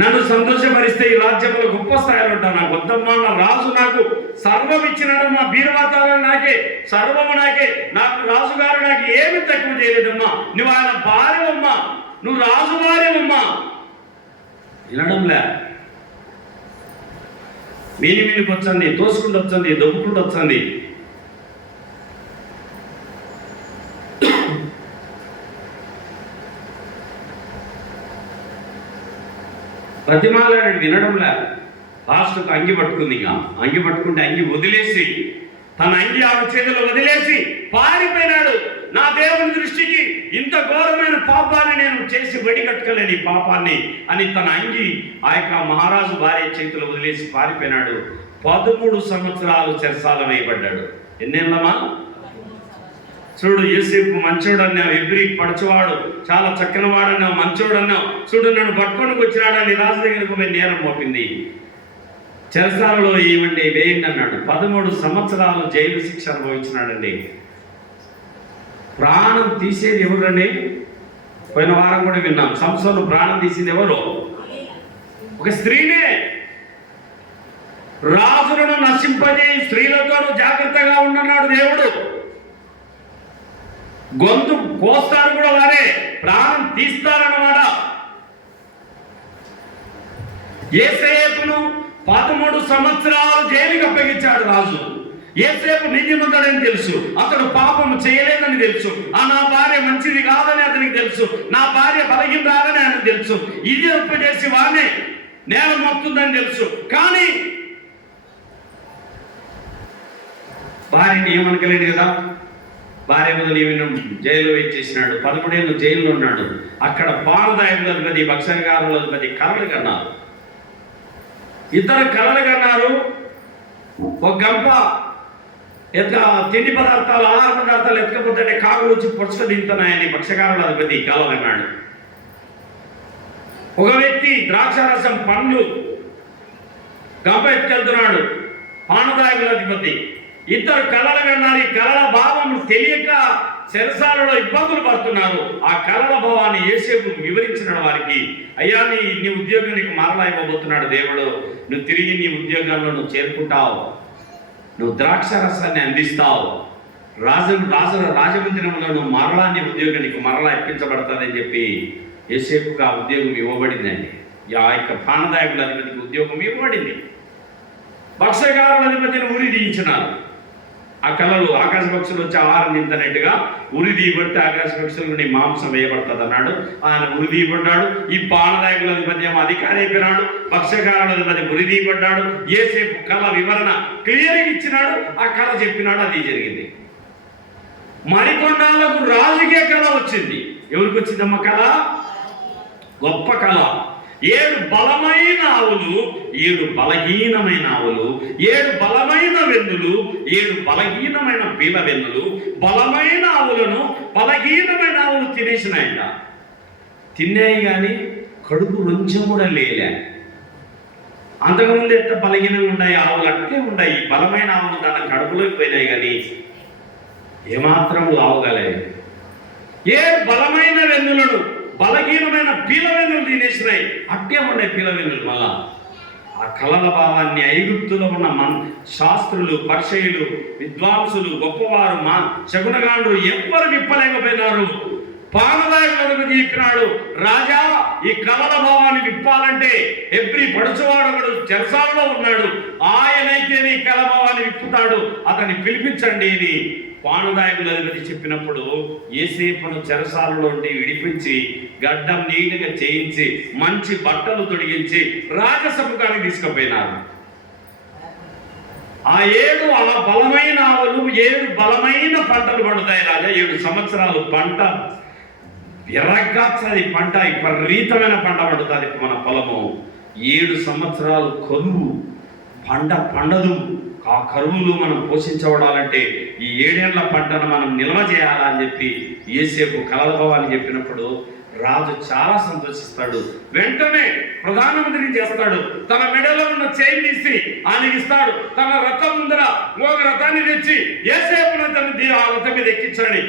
నన్ను సంతోషపరిస్తే ఈ రాజ్యంలో గొప్ప స్థాయిలో ఉంటాను. నాకు వద్దమ్మా, నా రాజు నాకు సర్వం ఇచ్చినాడు. మా బీరవాతాలను నాకే, సర్వము నాకే. నాకు రాజుగారు నాకు ఏమి తక్కువ చేయలేదమ్మా. నువ్వు ఆయన భార్యవమ్మా, నువ్వు రాజు భార్యవమ్మా. వినడంలే. మీనికి వచ్చింది, తోసుకుంటూ వచ్చింది, దొబ్బుకుంటూ వచ్చింది. ప్రతిమాలాడు వినడంలే. లాస్ట్కు అంగి పట్టుకుంది. ఇక అంగి పట్టుకుంటే అంగి వదిలేసి, తన అంగి ఆమె చేతిలో వదిలేసి పారిపోయినాడు. నా దేవుని దృష్టికి ఇంత ఘోరమైన పాపాన్ని నేను చేసి వడిగట్టుకోలేని ఈ పాపాన్ని అని తన అంగి ఆ యొక్క మహారాజు భార్య చేతిలో వదిలేసి పారిపోయినాడు. 13 సంవత్సరాలు చెరసాల వేయబడ్డాడు. ఎన్నేళ్ళమా? చూడు, యోసేపు మంచోడు అన్నావు, ఎబ్రి పడచవాడు, చాలా చక్కని వాడు అన్నావు, మంచోడు అన్నావు. చూడు, నన్ను పట్టుకోనికి వచ్చినాడని రాజు దగ్గరకు పోయి నేరం మోపింది. చెరసాలలో వేయండి అన్నాడు. 13 సంవత్సరాలు జైలు శిక్ష అనుభవించినాడండి. ప్రాణం తీసేది ఎవరండి? పోయిన వారం కూడా విన్నాం. సంసోను ప్రాణం తీసింది ఎవరు? ఒక స్త్రీనే. రాజులను నశింపజేయి, స్త్రీలతోనూ జాగ్రత్తగా ఉండన్నాడు దేవుడు. గొంతు కోస్తారు కూడా వారే, ప్రాణం తీస్తారన్నమాట. యేసేపును 13 సంవత్సరాలు జైలుకి అప్పగించాడు రాజు. యేసేపు నీతిమంతుడని తెలుసు, అతడు పాపము చేయలేదని తెలుసు, నా భార్య మంచిది కాదని అతనికి తెలుసు, నా భార్య బలహీనరాలని ఆయనకు తెలుసు, ఇది ఒప్పు చేసి వాడినే నేరం మొత్తుందని తెలుసు. కానీ భార్యని ఏమనకలేడు కదా. భార్య మొదలు ఈమెను జైల్లో ఇచ్చేసినాడు. 13 ఏళ్ళు జైల్లో ఉన్నాడు. అక్కడ పానదాయకుల అధిపతి, భక్షణకారుల అధిపతి కలలు కన్నారు. ఇద్దరు కలలు కన్నారు. ఒక గంప తిండి పదార్థాలు, ఆహార పదార్థాలు ఎత్తుకపోతే కాకులు వచ్చి పొడుచుకు తింటున్నాయని భక్షకారుల అధిపతి కలలు అన్నాడు. ఒక వ్యక్తి ద్రాక్షారసం పండ్లు గంప ఎత్తుకెళ్తున్నాడు, పానదాయకుల అధిపతి. ఇద్దరు కలలు కన్నారు. ఈ కలల భావం తెలియక చెరసాలలో ఇబ్బందులు పడుతున్నారు. ఆ కలల భావాన్ని యేసేపు వివరించిన వారికి, అయ్యా నీ ఉద్యోగం నీకు మరలా ఇవ్వబోతున్నాడు దేవుడు. నువ్వు తిరిగి నీ ఉద్యోగంలో నువ్వు చేరుకుంటావు, నువ్వు ద్రాక్షారసాన్ని అందిస్తావు, రాజమందిరంలో నువ్వు మరలా నీ ఉద్యోగం నీకు మరలా ఇప్పించబడుతుందని చెప్పి యేసేపుకు ఆ ఉద్యోగం ఇవ్వబడిందండి. ఆ యొక్క పానదాయకుల అధిపతికి ఉద్యోగం ఇవ్వబడింది. భక్షకారుల అధిపతిని ఉరి తీయించినారు. ఆ కళలు ఆకాశ పక్షులు వచ్చి ఆహారం తింటున్నట్టుగా ఉరి తీయబడితే ఆకాశ పక్షుల నుండి మాంసం వేయబడుతుంది అన్నాడు. ఆయన ఉరి తీయబడ్డాడు. ఈ పానదాయకుల అధిపతి ఏమో అధికారి అయిపోయినాడు. భక్షకారుల అధిపతి ఉరి తీయబడ్డాడు. యేసేపు కళ వివరణ క్లియర్గా ఇచ్చినాడు. ఆ కళ చెప్పినాడు, అది జరిగింది. మరికొన్నాళ్ళకు రాజుకే కళ వచ్చింది. ఎవరికి వచ్చిందమ్మ కళ? గొప్ప కళ. 7 బలమైన ఆవులు, 7 బలహీనమైన ఆవులు, 7 బలమైన వెన్నులు, 7 బలహీనమైన పీల వెన్నులు, బలమైన ఆవులను బలహీనమైన ఆవులు తినేసినాయంట. తిన్నాయి కానీ కడుపు కొంచెం కూడా లేలే. అంతకుముందు ఎంత బలహీనంగా ఉన్నాయి ఆవులు, అట్లే ఉన్నాయి. బలమైన ఆవులు తన కడుపులోకి పోయినాయి కానీ ఏమాత్రం ఆవుగలేదు. 7 బలమైన వెన్నులను బలహీనమైన పీలవెన్నులు తినేసినాయి. అట్టే ఉన్నాయి పీలవెన్నులు. మళ్ళా ఆ కళల భావాన్ని ఐగుప్తులో ఉన్న శాస్త్రులు, పరిసయ్యులు, విద్వాంసులు, గొప్పవారు, శకునగాండ్రు ఎవ్వరు విప్పలేకపోయినారు. పానదాయకులకు చెప్పినాడు, రాజా ఈ కళల భావాన్ని విప్పాలంటే ఎబ్రి పడుచువాడు చెరసాలలో ఉన్నాడు, ఆయనైతే ఈ కళ భావాన్ని విప్పుతాడు, అతన్ని పిలిపించండి అని పానుదాయకుల అధిపతి చెప్పినప్పుడు యేసేపును చెరసాలలో నుండి విడిపించి గడ్డం నీట్గా చేయించి మంచి బట్టలు తొడిగించి రాజసముఖానికి తీసుకుపోయినారు. ఆ బలమైన ఆవులు 7 బలమైన పంటలు పండుతాయి రాజా. 7 సంవత్సరాలు పంట ఎర్రగాచ్చది, పంట విపరీతమైన పంట పండుతుంది మన పొలము. 7 సంవత్సరాలు కరువు, పండదు. ఆ కరువులు మనం పోషించబడాలంటే ఈ 7 ఏళ్ల పంటను మనం నిల్వ చేయాలని చెప్పి యేసేపు కలవని చెప్పినప్పుడు రాజు చాలా సంతోషిస్తాడు. వెంటనే ప్రధానమంత్రిని చేస్తాడు. తన మెడలో ఉన్న చైన్ తీసి ఆయనకి ఇస్తాడు. తన రథం ముందర ఒక రథాన్ని తెచ్చి యేసేపును ఆ రథం మీద ఎక్కించాడని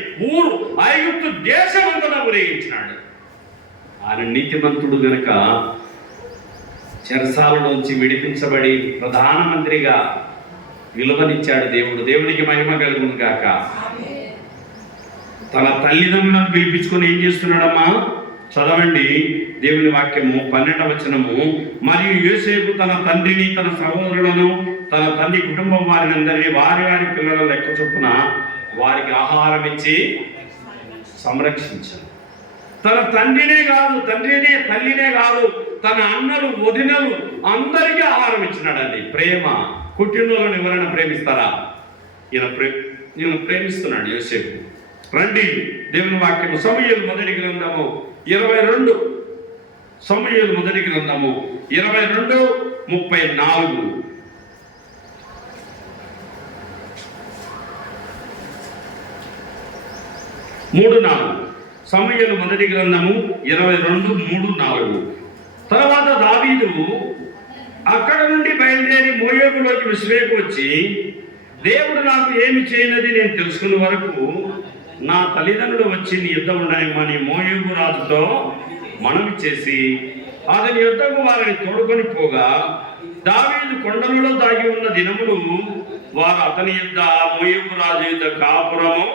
ఐగుప్తు దేశమంతా ఊరేగించినాడు. ఆయన నీతిమంతుడు గనుక చెరసాలలోంచి విడిపించబడి ప్రధానమంత్రిగా విలువనిచ్చాడు దేవుడు. దేవునికి మహిమ కలుగును గాక. తన తల్లిదండ్రులను పిలిపించుకొని ఏం చేస్తున్నాడమ్మా? చదవండి దేవుని వాక్యము 12వ వచనము. మరియు యోసేపు తన తండ్రిని, తన సహోదరులను, తన తండ్రి కుటుంబం వారిని అందరినీ వారి పిల్లల లెక్క చొప్పున వారికి ఆహారం ఇచ్చి సంరక్షించాడు. తన తల్లినే కాదు, తన అన్నలు, వదినలు అందరికీ ఆహారం ఇచ్చినాడండి. ప్రేమ. కుటుంబంలో ఎవరైనా ప్రేమిస్తారా? ఈయన ప్రేమిస్తున్నాడు యోసేపు. రండి దేవుని వాక్యము సమూయేలు మొదటి గ్రంథము 22, సమూయేలు మొదటి గ్రంథము 22:34. సమూయేలు మొదటి గ్రంథము 22:3-4. తర్వాత దావీదు అక్కడ నుండి బయలుదేరి మోయాబులోకి మిస్రేకు వచ్చి, దేవుడు నాకు ఏమి చేయనది నేను తెలుసుకున్న వరకు నా తల్లిదండ్రులు వచ్చి నీ యుద్ధం ఉండనిమ్మని మోయాబు రాజుతో మనవి చేసి అతని యుద్ధకు వారిని తోడుకొని పోగా, దావీదు కొండలలో దాగి ఉన్న దినములు వారు అతని యుద్ధ మోయాబు రాజు యుద్ధ కాపురము.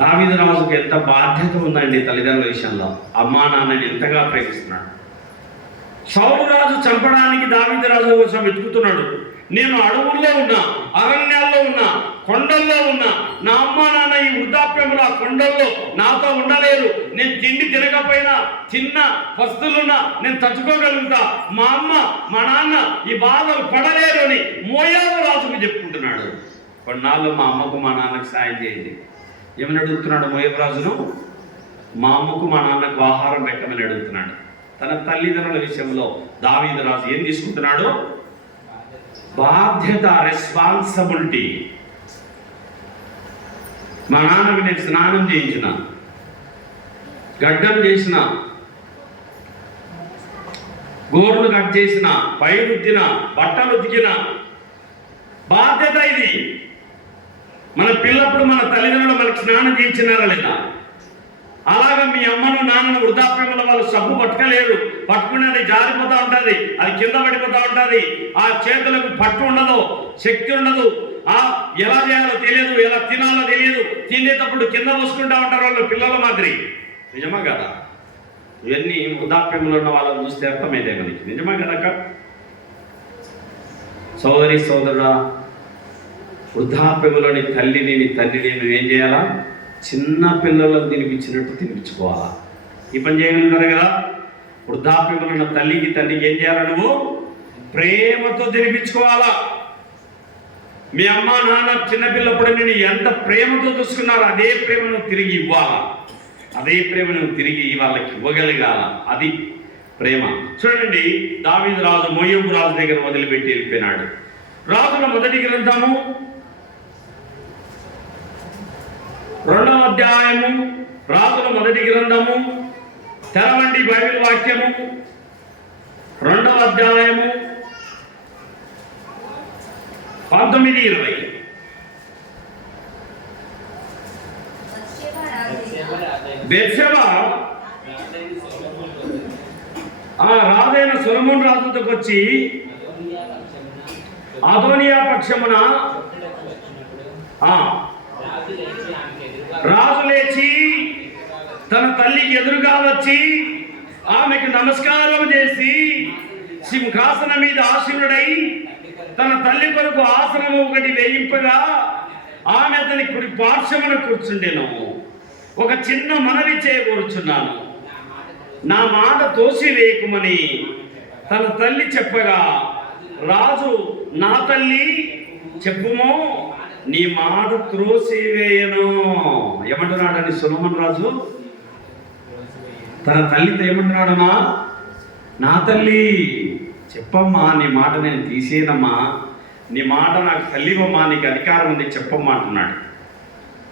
దావీదు రాజుకు ఎంత బాధ్యత ఉందండి తల్లిదండ్రుల విషయంలో. అమ్మా నాన్నని ఎంతగా ప్రేమిస్తున్నాడు. సౌలు రాజు చంపడానికి దావీదు రాజు కోసం వెతుకుతున్నాడు. నేను అడవుల్లో ఉన్నా, అరణ్యాల్లో ఉన్నా, కొండల్లో ఉన్నా, నా అమ్మా నాన్న ఈ వృద్ధాప్యంలో ఆ కొండల్లో నాతో ఉండలేరు. నేను తిండి తినకపోయినా, చిన్న వస్తువులున్నా నేను తట్టుకోగలుగుతా. మా అమ్మ మా నాన్న ఈ బాధలు పడలేరు అని మోయాబు రాజుకు చెప్పుకుంటున్నాడు. కొన్నాళ్ళు మా అమ్మకు మా నాన్నకు సాయం చేయండి. ఏమని అడుగుతున్నాడు మోయాబు రాజును? మా అమ్మకు మా నాన్నకు ఆహారం పెట్టమని అడుగుతున్నాడు. తన తల్లిదండ్రుల విషయంలో దావీదు రాజు ఏం తీసుకుంటున్నాడు? బాధ్యత, రెస్పాన్సిబిలిటీ. మా నాన్నకు నేను స్నానం చేయించిన, గడ్డం చేసిన, గోర్లు కట్ చేసిన, పై రుద్దిన, బట్టలు ఉతికిన బాధ్యత ఇది. మన పిల్లప్పుడు మన తల్లిదండ్రులు మనకు స్నానం చేయించినారా లేదా? అలాగా మీ అమ్మను నాన్నను వృద్ధాప్యంలో వాళ్ళు సబ్బు పట్టుకోలేరు. పట్టుకునేది జారిపోతూ ఉంటుంది, అది కింద పడిపోతూ ఉంటుంది. ఆ చేతులకు పట్టు ఉండదు, శక్తి ఉండదు. ఎలా చేయాలో తెలియదు, ఎలా తినాలో తెలియదు. తినేటప్పుడు కింద పోసుకుంటూ ఉంటారు వాళ్ళు పిల్లల మాదిరి. నిజమా కదా? ఇవన్నీ వృద్ధాప్యంలో ఉన్న వాళ్ళని చూస్తే అర్థమైతే మనకి. నిజమా కదక్క? సోదరి సోదరుడా, వృద్ధాప్యంలోని తల్లిని తండ్రిని నువ్వేం చేయాలా? చిన్న పిల్లలకు తినిపించినట్టు తినిపించుకోవాలా. ఈ పని చేయగలుగుతారు కదా? వృద్ధాప్యంలో ఉన్న తల్లికి తండ్రికి ఏం చేయాలా? నువ్వు ప్రేమతో తినిపించుకోవాలా. మీ అమ్మ నాన్న చిన్నపిల్లప్పుడు నేను ఎంత ప్రేమతో చూసుకున్నారో అదే ప్రేమను తిరిగి ఇవ్వాలా. అదే ప్రేమను తిరిగి వాళ్ళకి ఇవ్వగలిగాల. అది ప్రేమ. చూడండి, దావీదు రాజు మోయాబు రాజు దగ్గర వదిలిపెట్టి వెళ్ళిపోయినాడు. రాజుల మొదటి గ్రంథము 2వ అధ్యాయము, రాజుల మొదటి గ్రంథము, తెరవండి బైబిల్ వాక్యము 2వ అధ్యాయము 19-20. బెత్షెబ రాజైన సొలొమోను రాజుతో వచ్చి అదోనియా పక్షమున రాజు లేచి తన తల్లికి ఎదురుగా వచ్చి ఆమెకు నమస్కారం చేసి సింహాసనం మీద ఆసీనుడై తన తల్లి కొరకు ఆసనము ఒకటి వేయింపగా ఆమె అతని కుడి పార్శ్వమున కూర్చుండెను. ఒక చిన్న మనవి చేయకూర్చున్నాను, నా మాట తోసివేయకుమని తన తల్లి చెప్పగా, రాజు, నా తల్లి చెప్పుమో, నీ మాట త్రోసివేయను. ఏమంటున్నాడని సొలొమోను రాజు తన తల్లితో ఏమంటున్నాడమ్మా? నా తల్లి చెప్పమ్మా, నీ మాట నేను తీసేనమ్మా, నీ మాట నాకు తల్లివమ్మా, నీకు అధికారం ఉంది, చెప్పమ్మా అంటున్నాడు.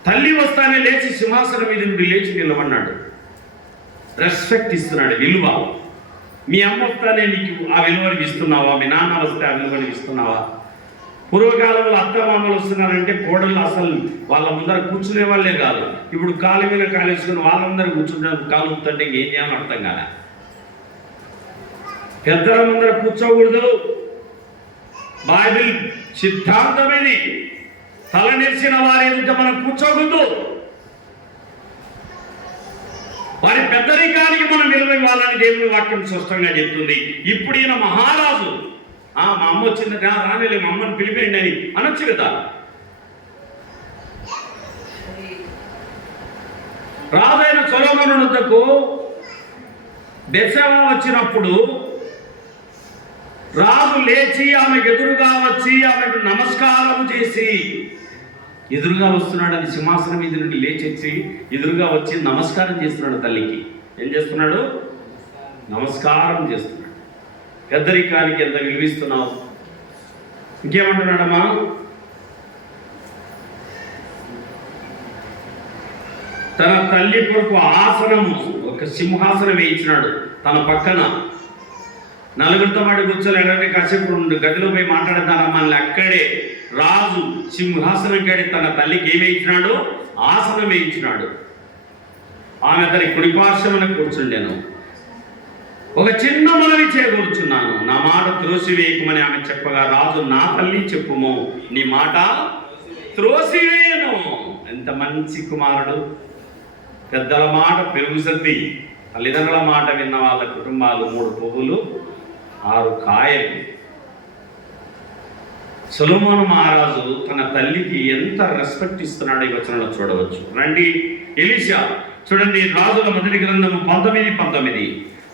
తల్లి వస్తానే లేచి సింహాసనం మీద నుండి లేచి నిలబడినాడు. రెస్పెక్ట్ ఇస్తున్నాడు, విలువ. మీ అమ్మ వస్తానే నీకు ఆ విలువని ఇస్తున్నావా? మీ నాన్న వస్తే ఆ విలువని ఇస్తున్నావా? పూర్వకాలంలో అత్తమామలు వస్తున్నారంటే కోడళ్ళు అసలు వాళ్ళ ముందర కూర్చునే వాళ్ళే కాదు. ఇప్పుడు కాలు మీద కాలు వేసుకుని వాళ్ళందరూ కూర్చుంటారు, కాలు ఊపుతుంటే ఇంకేం చేయాలని అర్థం కాలే. పెద్దల ముందర కూర్చోకూడదు, బైబిల్ సిద్ధాంతం ఇది. తల నెరిసిన వారి ఎదుట మనం కూర్చోకూడదు. వారి పెద్దరికానికి మనం విలువ ఇవ్వాలని దేవుని వాక్యం స్పష్టంగా చెప్తుంది. ఇప్పుడు ఈయన మహారాజు. మా అమ్మ వచ్చిందట, రానేలే, మా అమ్మని పిలిపేయండి అని అనొచ్చు కదా. రాజైన సొలొమోను వద్దకు బెత్షెబా వచ్చినప్పుడు రాజు లేచి ఆమెకు ఎదురుగా వచ్చి ఆమెకు నమస్కారం చేసి, ఎదురుగా వస్తున్నాడు, సింహాసనం మీద నుండి లేచి ఎదురుగా వచ్చి నమస్కారం చేస్తున్నాడు తల్లికి. ఏం చేస్తున్నాడు? నమస్కారం చేస్తున్నాడు. పెద్దరికానికి ఎంత విలువిస్తున్నావు? ఇంకేమంటున్నాడమ్మా? తన తల్లి కొరకు ఆసనము, ఒక సింహాసనం వేయించినాడు తన పక్కన. నలుగురితో పాటు కూర్చోలేడని కాసేపు గదిలో పోయి మాట్లాడతానమ్మా. అక్కడే రాజు సింహాసనం కాడి తన తల్లికి ఏం వేయించినాడు? ఆసనం వేయించినాడు. ఆమె అతని కుడిపార్శ్వమున కూర్చుండెను. ఒక చిన్న మనవి చేయకూర్చున్నాను, నా మాట త్రోసివేయకమని ఆమె చెప్పగా, రాజు, నా తల్లి చెప్పుము, నీ మాట త్రోసివేయను. ఎంత మంచి కుమారుడు! పెద్దల మాట పెరుగు సద్ది, తల్లిదండ్రుల మాట విన్న వాళ్ళ కుటుంబాలు 3 పువ్వులు 6 కాయలు. సొలొమోను మహారాజు తన తల్లికి ఎంత రెస్పెక్ట్ ఇస్తున్నాడో ఈ వచనంలో చూడవచ్చు. రండి, ఎలీషా చూడండి. రాజుల మొదటి గ్రంథము 19:19.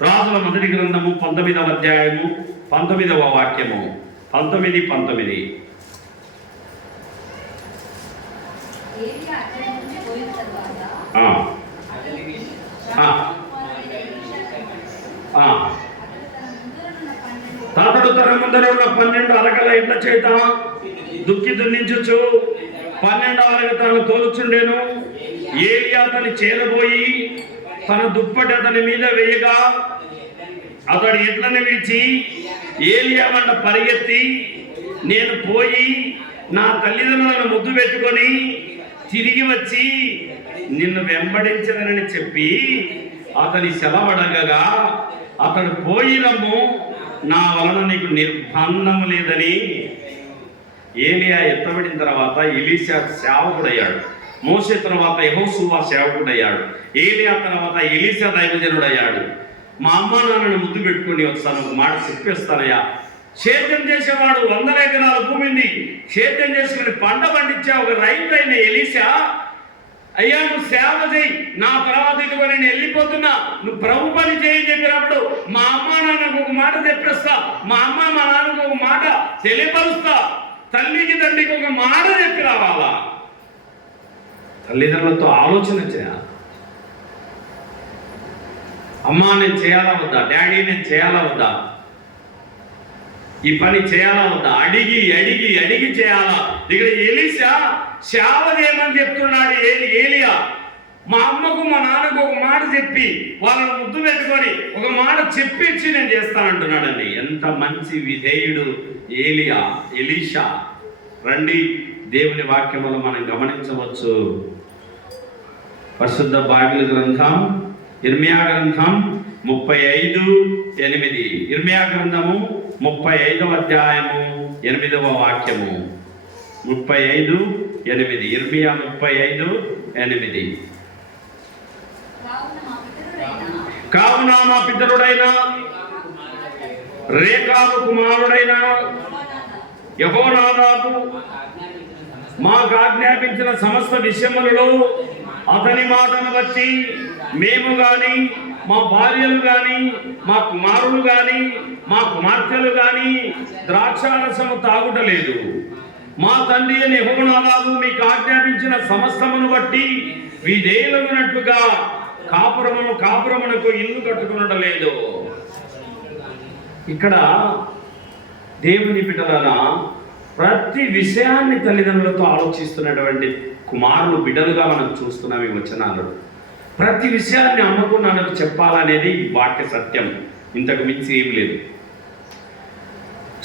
రాజుల మొదటి గ్రంథము 19వ అధ్యాయము 19వ వాక్యము. 19:19. అతడు తన ముందర ఉన్న 12 అరకల ఎడ్ల చేత దుక్కి దున్నించుచు 12 అరగ తాను తోలుచుండెను. ఏలియా అతని చేరబోయి తన దుప్పటి అతని మీద వేయగా, అతడు ఎడ్లను విడిచి ఏలియా వెంట పరిగెత్తి, నేను పోయి నా తల్లిదండ్రులను ముద్దు పెట్టుకొని తిరిగి వచ్చి నిన్ను వెంబడించదనని చెప్పి అతని సెలవడగగా, అతడు పోయినము, నా వలన నీకు నిర్బంధం లేదని. ఏలియా ఎత్తబడిన తర్వాత ఎలీషా సేవకుడయ్యాడు. మోసే తర్వాత యెహోషువ సేవకుడయ్యాడు. ఏలియా తర్వాత ఎలీషా దైవజనుడయ్యాడు. మా అమ్మ నాన్నను ముద్దు పెట్టుకుని వస్తాను, ఒక మాట చెప్పేస్తానయ్యా. సేద్యం చేసేవాడు 100 ఎకరాల భూమిని సేద్యం చేసుకుని పంట పండించే ఒక రైతు అయిన ఎలీషా, అయ్యా నువ్వు సేవ చేయి, నా తర్వాత ఇదిగో నేను వెళ్ళిపోతున్నా, నువ్వు ప్రభు పని చేయి చెప్పినప్పుడు మా అమ్మ నాన్నకు ఒక మాట చెప్పేస్తా, మా అమ్మ మా నాన్నకు ఒక మాట తెలియపరుస్తా, తల్లికి తండ్రికి ఒక మాట చెప్పి రావాలా. తల్లిదండ్రులతో ఆలోచన చేయాలి. అమ్మా నేను చేయాలా వద్దా, డాడీ నేను చేయాలా వద్దా, ఈ పని చేయాలా వద్దా, అడిగి అడిగి అడిగి చేయాలా. ఇక్కడ ఎలీషా సేవ చేయమని చెప్తున్నాడు. ఏలియా మా అమ్మకు మా నాన్నకు ఒక మాట చెప్పి వాళ్ళని ముద్దు పెట్టుకొని ఒక మాట చెప్పించి నేను చేస్తానంటున్నాడండి. ఎంత మంచి విధేయుడు ఎలీషా. రండి, దేవుని వాక్యములు మనం గమనించవచ్చు. పరిశుద్ధ బైబిల్ గ్రంథం ఇర్మియా గ్రంథం 35:8. ఇర్మియా గ్రంథము 35వ అధ్యాయము 8వ వాక్యము. 35:8. ఇర్మియా 35:8. కావున మా పితరుడైన రేకాబు కుమారుడైన యెహోనాదాబు మాకు ఆజ్ఞాపించిన సమస్త విషయములలో అతని మాటను బట్టి మేము గాని, మా భార్యలు గాని, మా కుమారులు గాని, మా కుమార్తెలు గాని ద్రాక్షారసము తాగుటలేదు. మా తండ్రి అయిన యెహోవాను మీకు ఆజ్ఞాపించిన సమస్తమును బట్టి విధేయులైనట్లుగా కాపురమునకు ఇల్లు కట్టుకునటలేదు. ఇక్కడ దేవుని బిడ్డలారా, ప్రతి విషయాన్ని తల్లిదండ్రులతో ఆలోచిస్తున్నటువంటి కుమారులు బిడ్డలుగా మనం చూస్తున్నాం ఈ వచనాలు. ప్రతి విషయాన్ని అమ్మకు నాన్నకు చెప్పాలనేది వాక్య సత్యం, ఇంతకు మించి ఏం లేదు.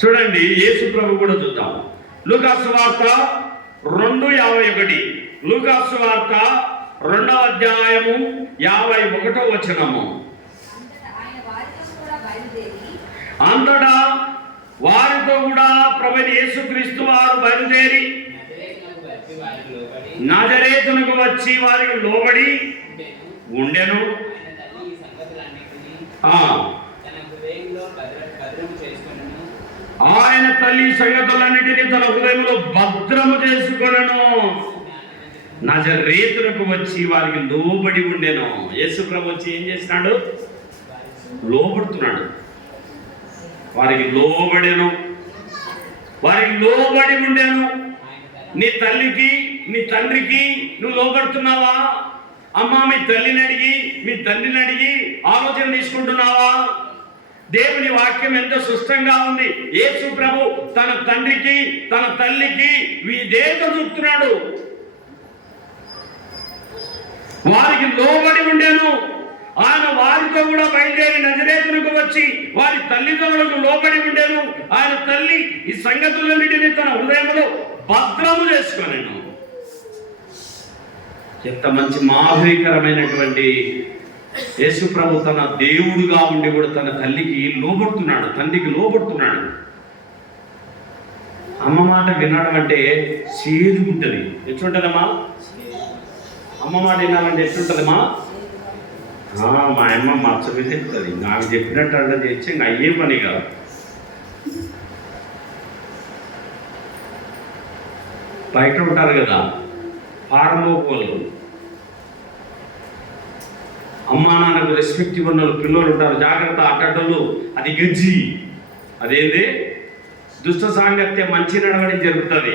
చూడండి, యేసు ప్రభు కూడా చూద్దాం. లూకా సువార్త 2:51. లూకా సువార్త 2వ అధ్యాయము 51వ వచనము. అంతటా వారితో కూడా ప్రభువైన యేసుక్రీస్తు వారు బయలుదేరి నజరేతునకు వచ్చి వారికి లోబడి ఉండెను. ఆయన తల్లి సంగతులన్నిటినీ తన హృదయంలో భద్రము చేసుకొనెను. నజరేతునకు వచ్చి వారికి లోబడి ఉండెను. యేసు ప్రభు వచ్చి ఏం చేసినాడు? లోబడుతున్నాడు. వారికి లోబడెను, వారికి లోబడి ఉండెను. నీ తల్లికి, నీ తండ్రికి నువ్వు లోబడుతున్నావా? అమ్మ, మీ తల్లిని అడిగి, మీ తండ్రిని అడిగి ఆలోచన తీసుకుంటున్నావా? దేవుని వాక్యం ఎంతో స్పష్టంగా ఉంది. యేసు ప్రభు తన తండ్రికి, తన తల్లికి విధేయత చూపుతున్నాడు. వారికి లోబడి ఉండెను. ఆయన వారితో కూడా బయలుదేరి నజరేతునకు వచ్చి వారి తల్లిదండ్రులకు లోబడి ఉండెను. ఆయన తల్లి ఈ సంగతులన్నిటినీ తన హృదయంలో భద్రము చేసుకొనెను. ఎంత మంచి మాధురీకరమైనటువంటి యేసు ప్రభు తన దేవుడుగా ఉండి కూడా తన తల్లికి లోబడుతున్నాడు, తండ్రికి లోబడుతున్నాడు. అమ్మ మాట వినడం అంటే చేదుకుంటుంది. ఎట్లుంటుందమ్మా? అమ్మ మాట వినాలంటే ఎట్లుంటుందమ్మా? మా అమ్మ మచ్చవి చెప్తుంది, నాకు చెప్పినట్టు అంటే తెచ్చి ఇంకా అయ్యే పని కాదు. బయట ఉంటారు కదా పారమోకోలు, అమ్మా నాన్నకు రెస్పెక్ట్ ఉన్న పిల్లలు ఉంటారు, జాగ్రత్త అట్టలు, అది గజ్జి, అదేంది దుష్ట సాంగత్యం మంచి నడవడం జరుగుతుంది.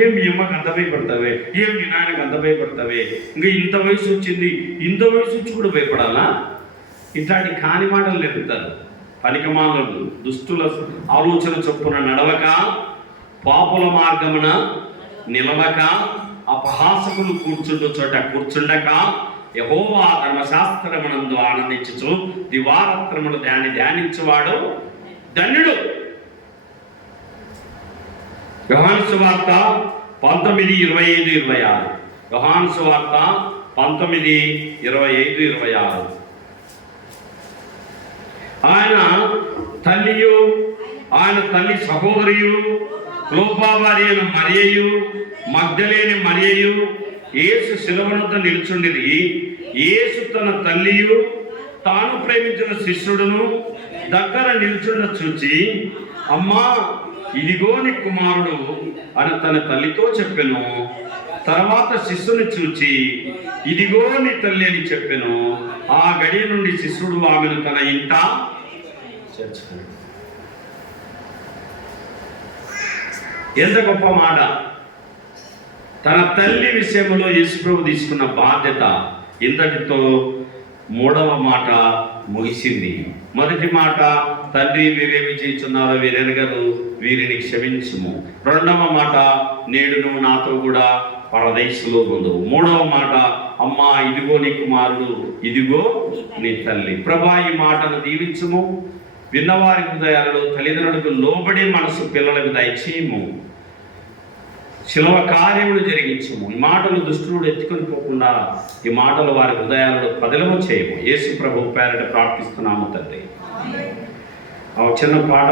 ఏం మీ అమ్మకి అంత భయపడతావే, ఏం మీ నాన్నకి అంత భయపడతావే, ఇంకా ఇంత వయసు వచ్చింది, ఇంత వయసు వచ్చి కూడా భయపడాలా? ఇట్లాంటి కాని మాటలు నేర్పుతారు. పనికిమాలను దుస్తుల ఆలోచన చొప్పున నడవక, పాపుల మార్గమున నిలవక, అపహాసకులు కూర్చుండు చోట కూర్చుండక, యెహోవా ధర్మశాస్త్రమునందు ఆనందించుచు దివారాత్రములు ధ్యానించువాడు ధన్యుడు. యోహాను సువార్త 19:25-26. యోహాను సువార్త 19:25-26. ఆయన తల్లియు, ఆయన తల్లి సహోదరియు, క్లోపా భార్య అయిన మరియయు, మగ్దలేని మరియయు యేసు శిలువనొద్ద నిల్చుండిరి. యేసు తన తల్లియు, తాను ప్రేమించిన శిష్యుడును దగ్గర నిల్చుండ చూచి, అమ్మా, ఇదిగో నీ కుమారుడు అని తన తల్లితో చెప్పెను. తర్వాత శిష్యుని చూచి, ఇదిగో నీ తల్లి అని చెప్పెను. ఆ గడియ నుండి శిష్యుడు ఆమెను తన ఇంట చేర్చుకున్నాడు. ఎంత గొప్ప మాట! తన తల్లి విషయంలో యేసుప్రభు తీసుకున్న బాధ్యత ఇంతటితో 3వ మాట ముగిసింది. మొదటి మాట, తండ్రి వీరేమి చేస్తున్నారో వీరెనగరు, వీరిని క్షమించుము. 2వ మాట, నేడు నువ్వు నాతో కూడా పరదేశంలో ఉండు. 3వ మాట, అమ్మా, ఇదిగో నీ కుమారుడు, ఇదిగో నీ తల్లి. ప్రభా, ఈ మాటను దీవించుము. విన్నవారి హృదయాలలో తల్లిదండ్రులకు లోబడి మనసు పిల్లలకు దయచేయము. శిలవ కార్యములు జరిగించము. ఈ మాటలు దుష్టుడు ఎత్తుకొని పోకుండా ఈ మాటలు వారి హృదయాలలో పదిలము చేయము. యేసు ప్రభు పేరిట ప్రార్థిస్తున్నాము తండ్రి. చిన్న పాట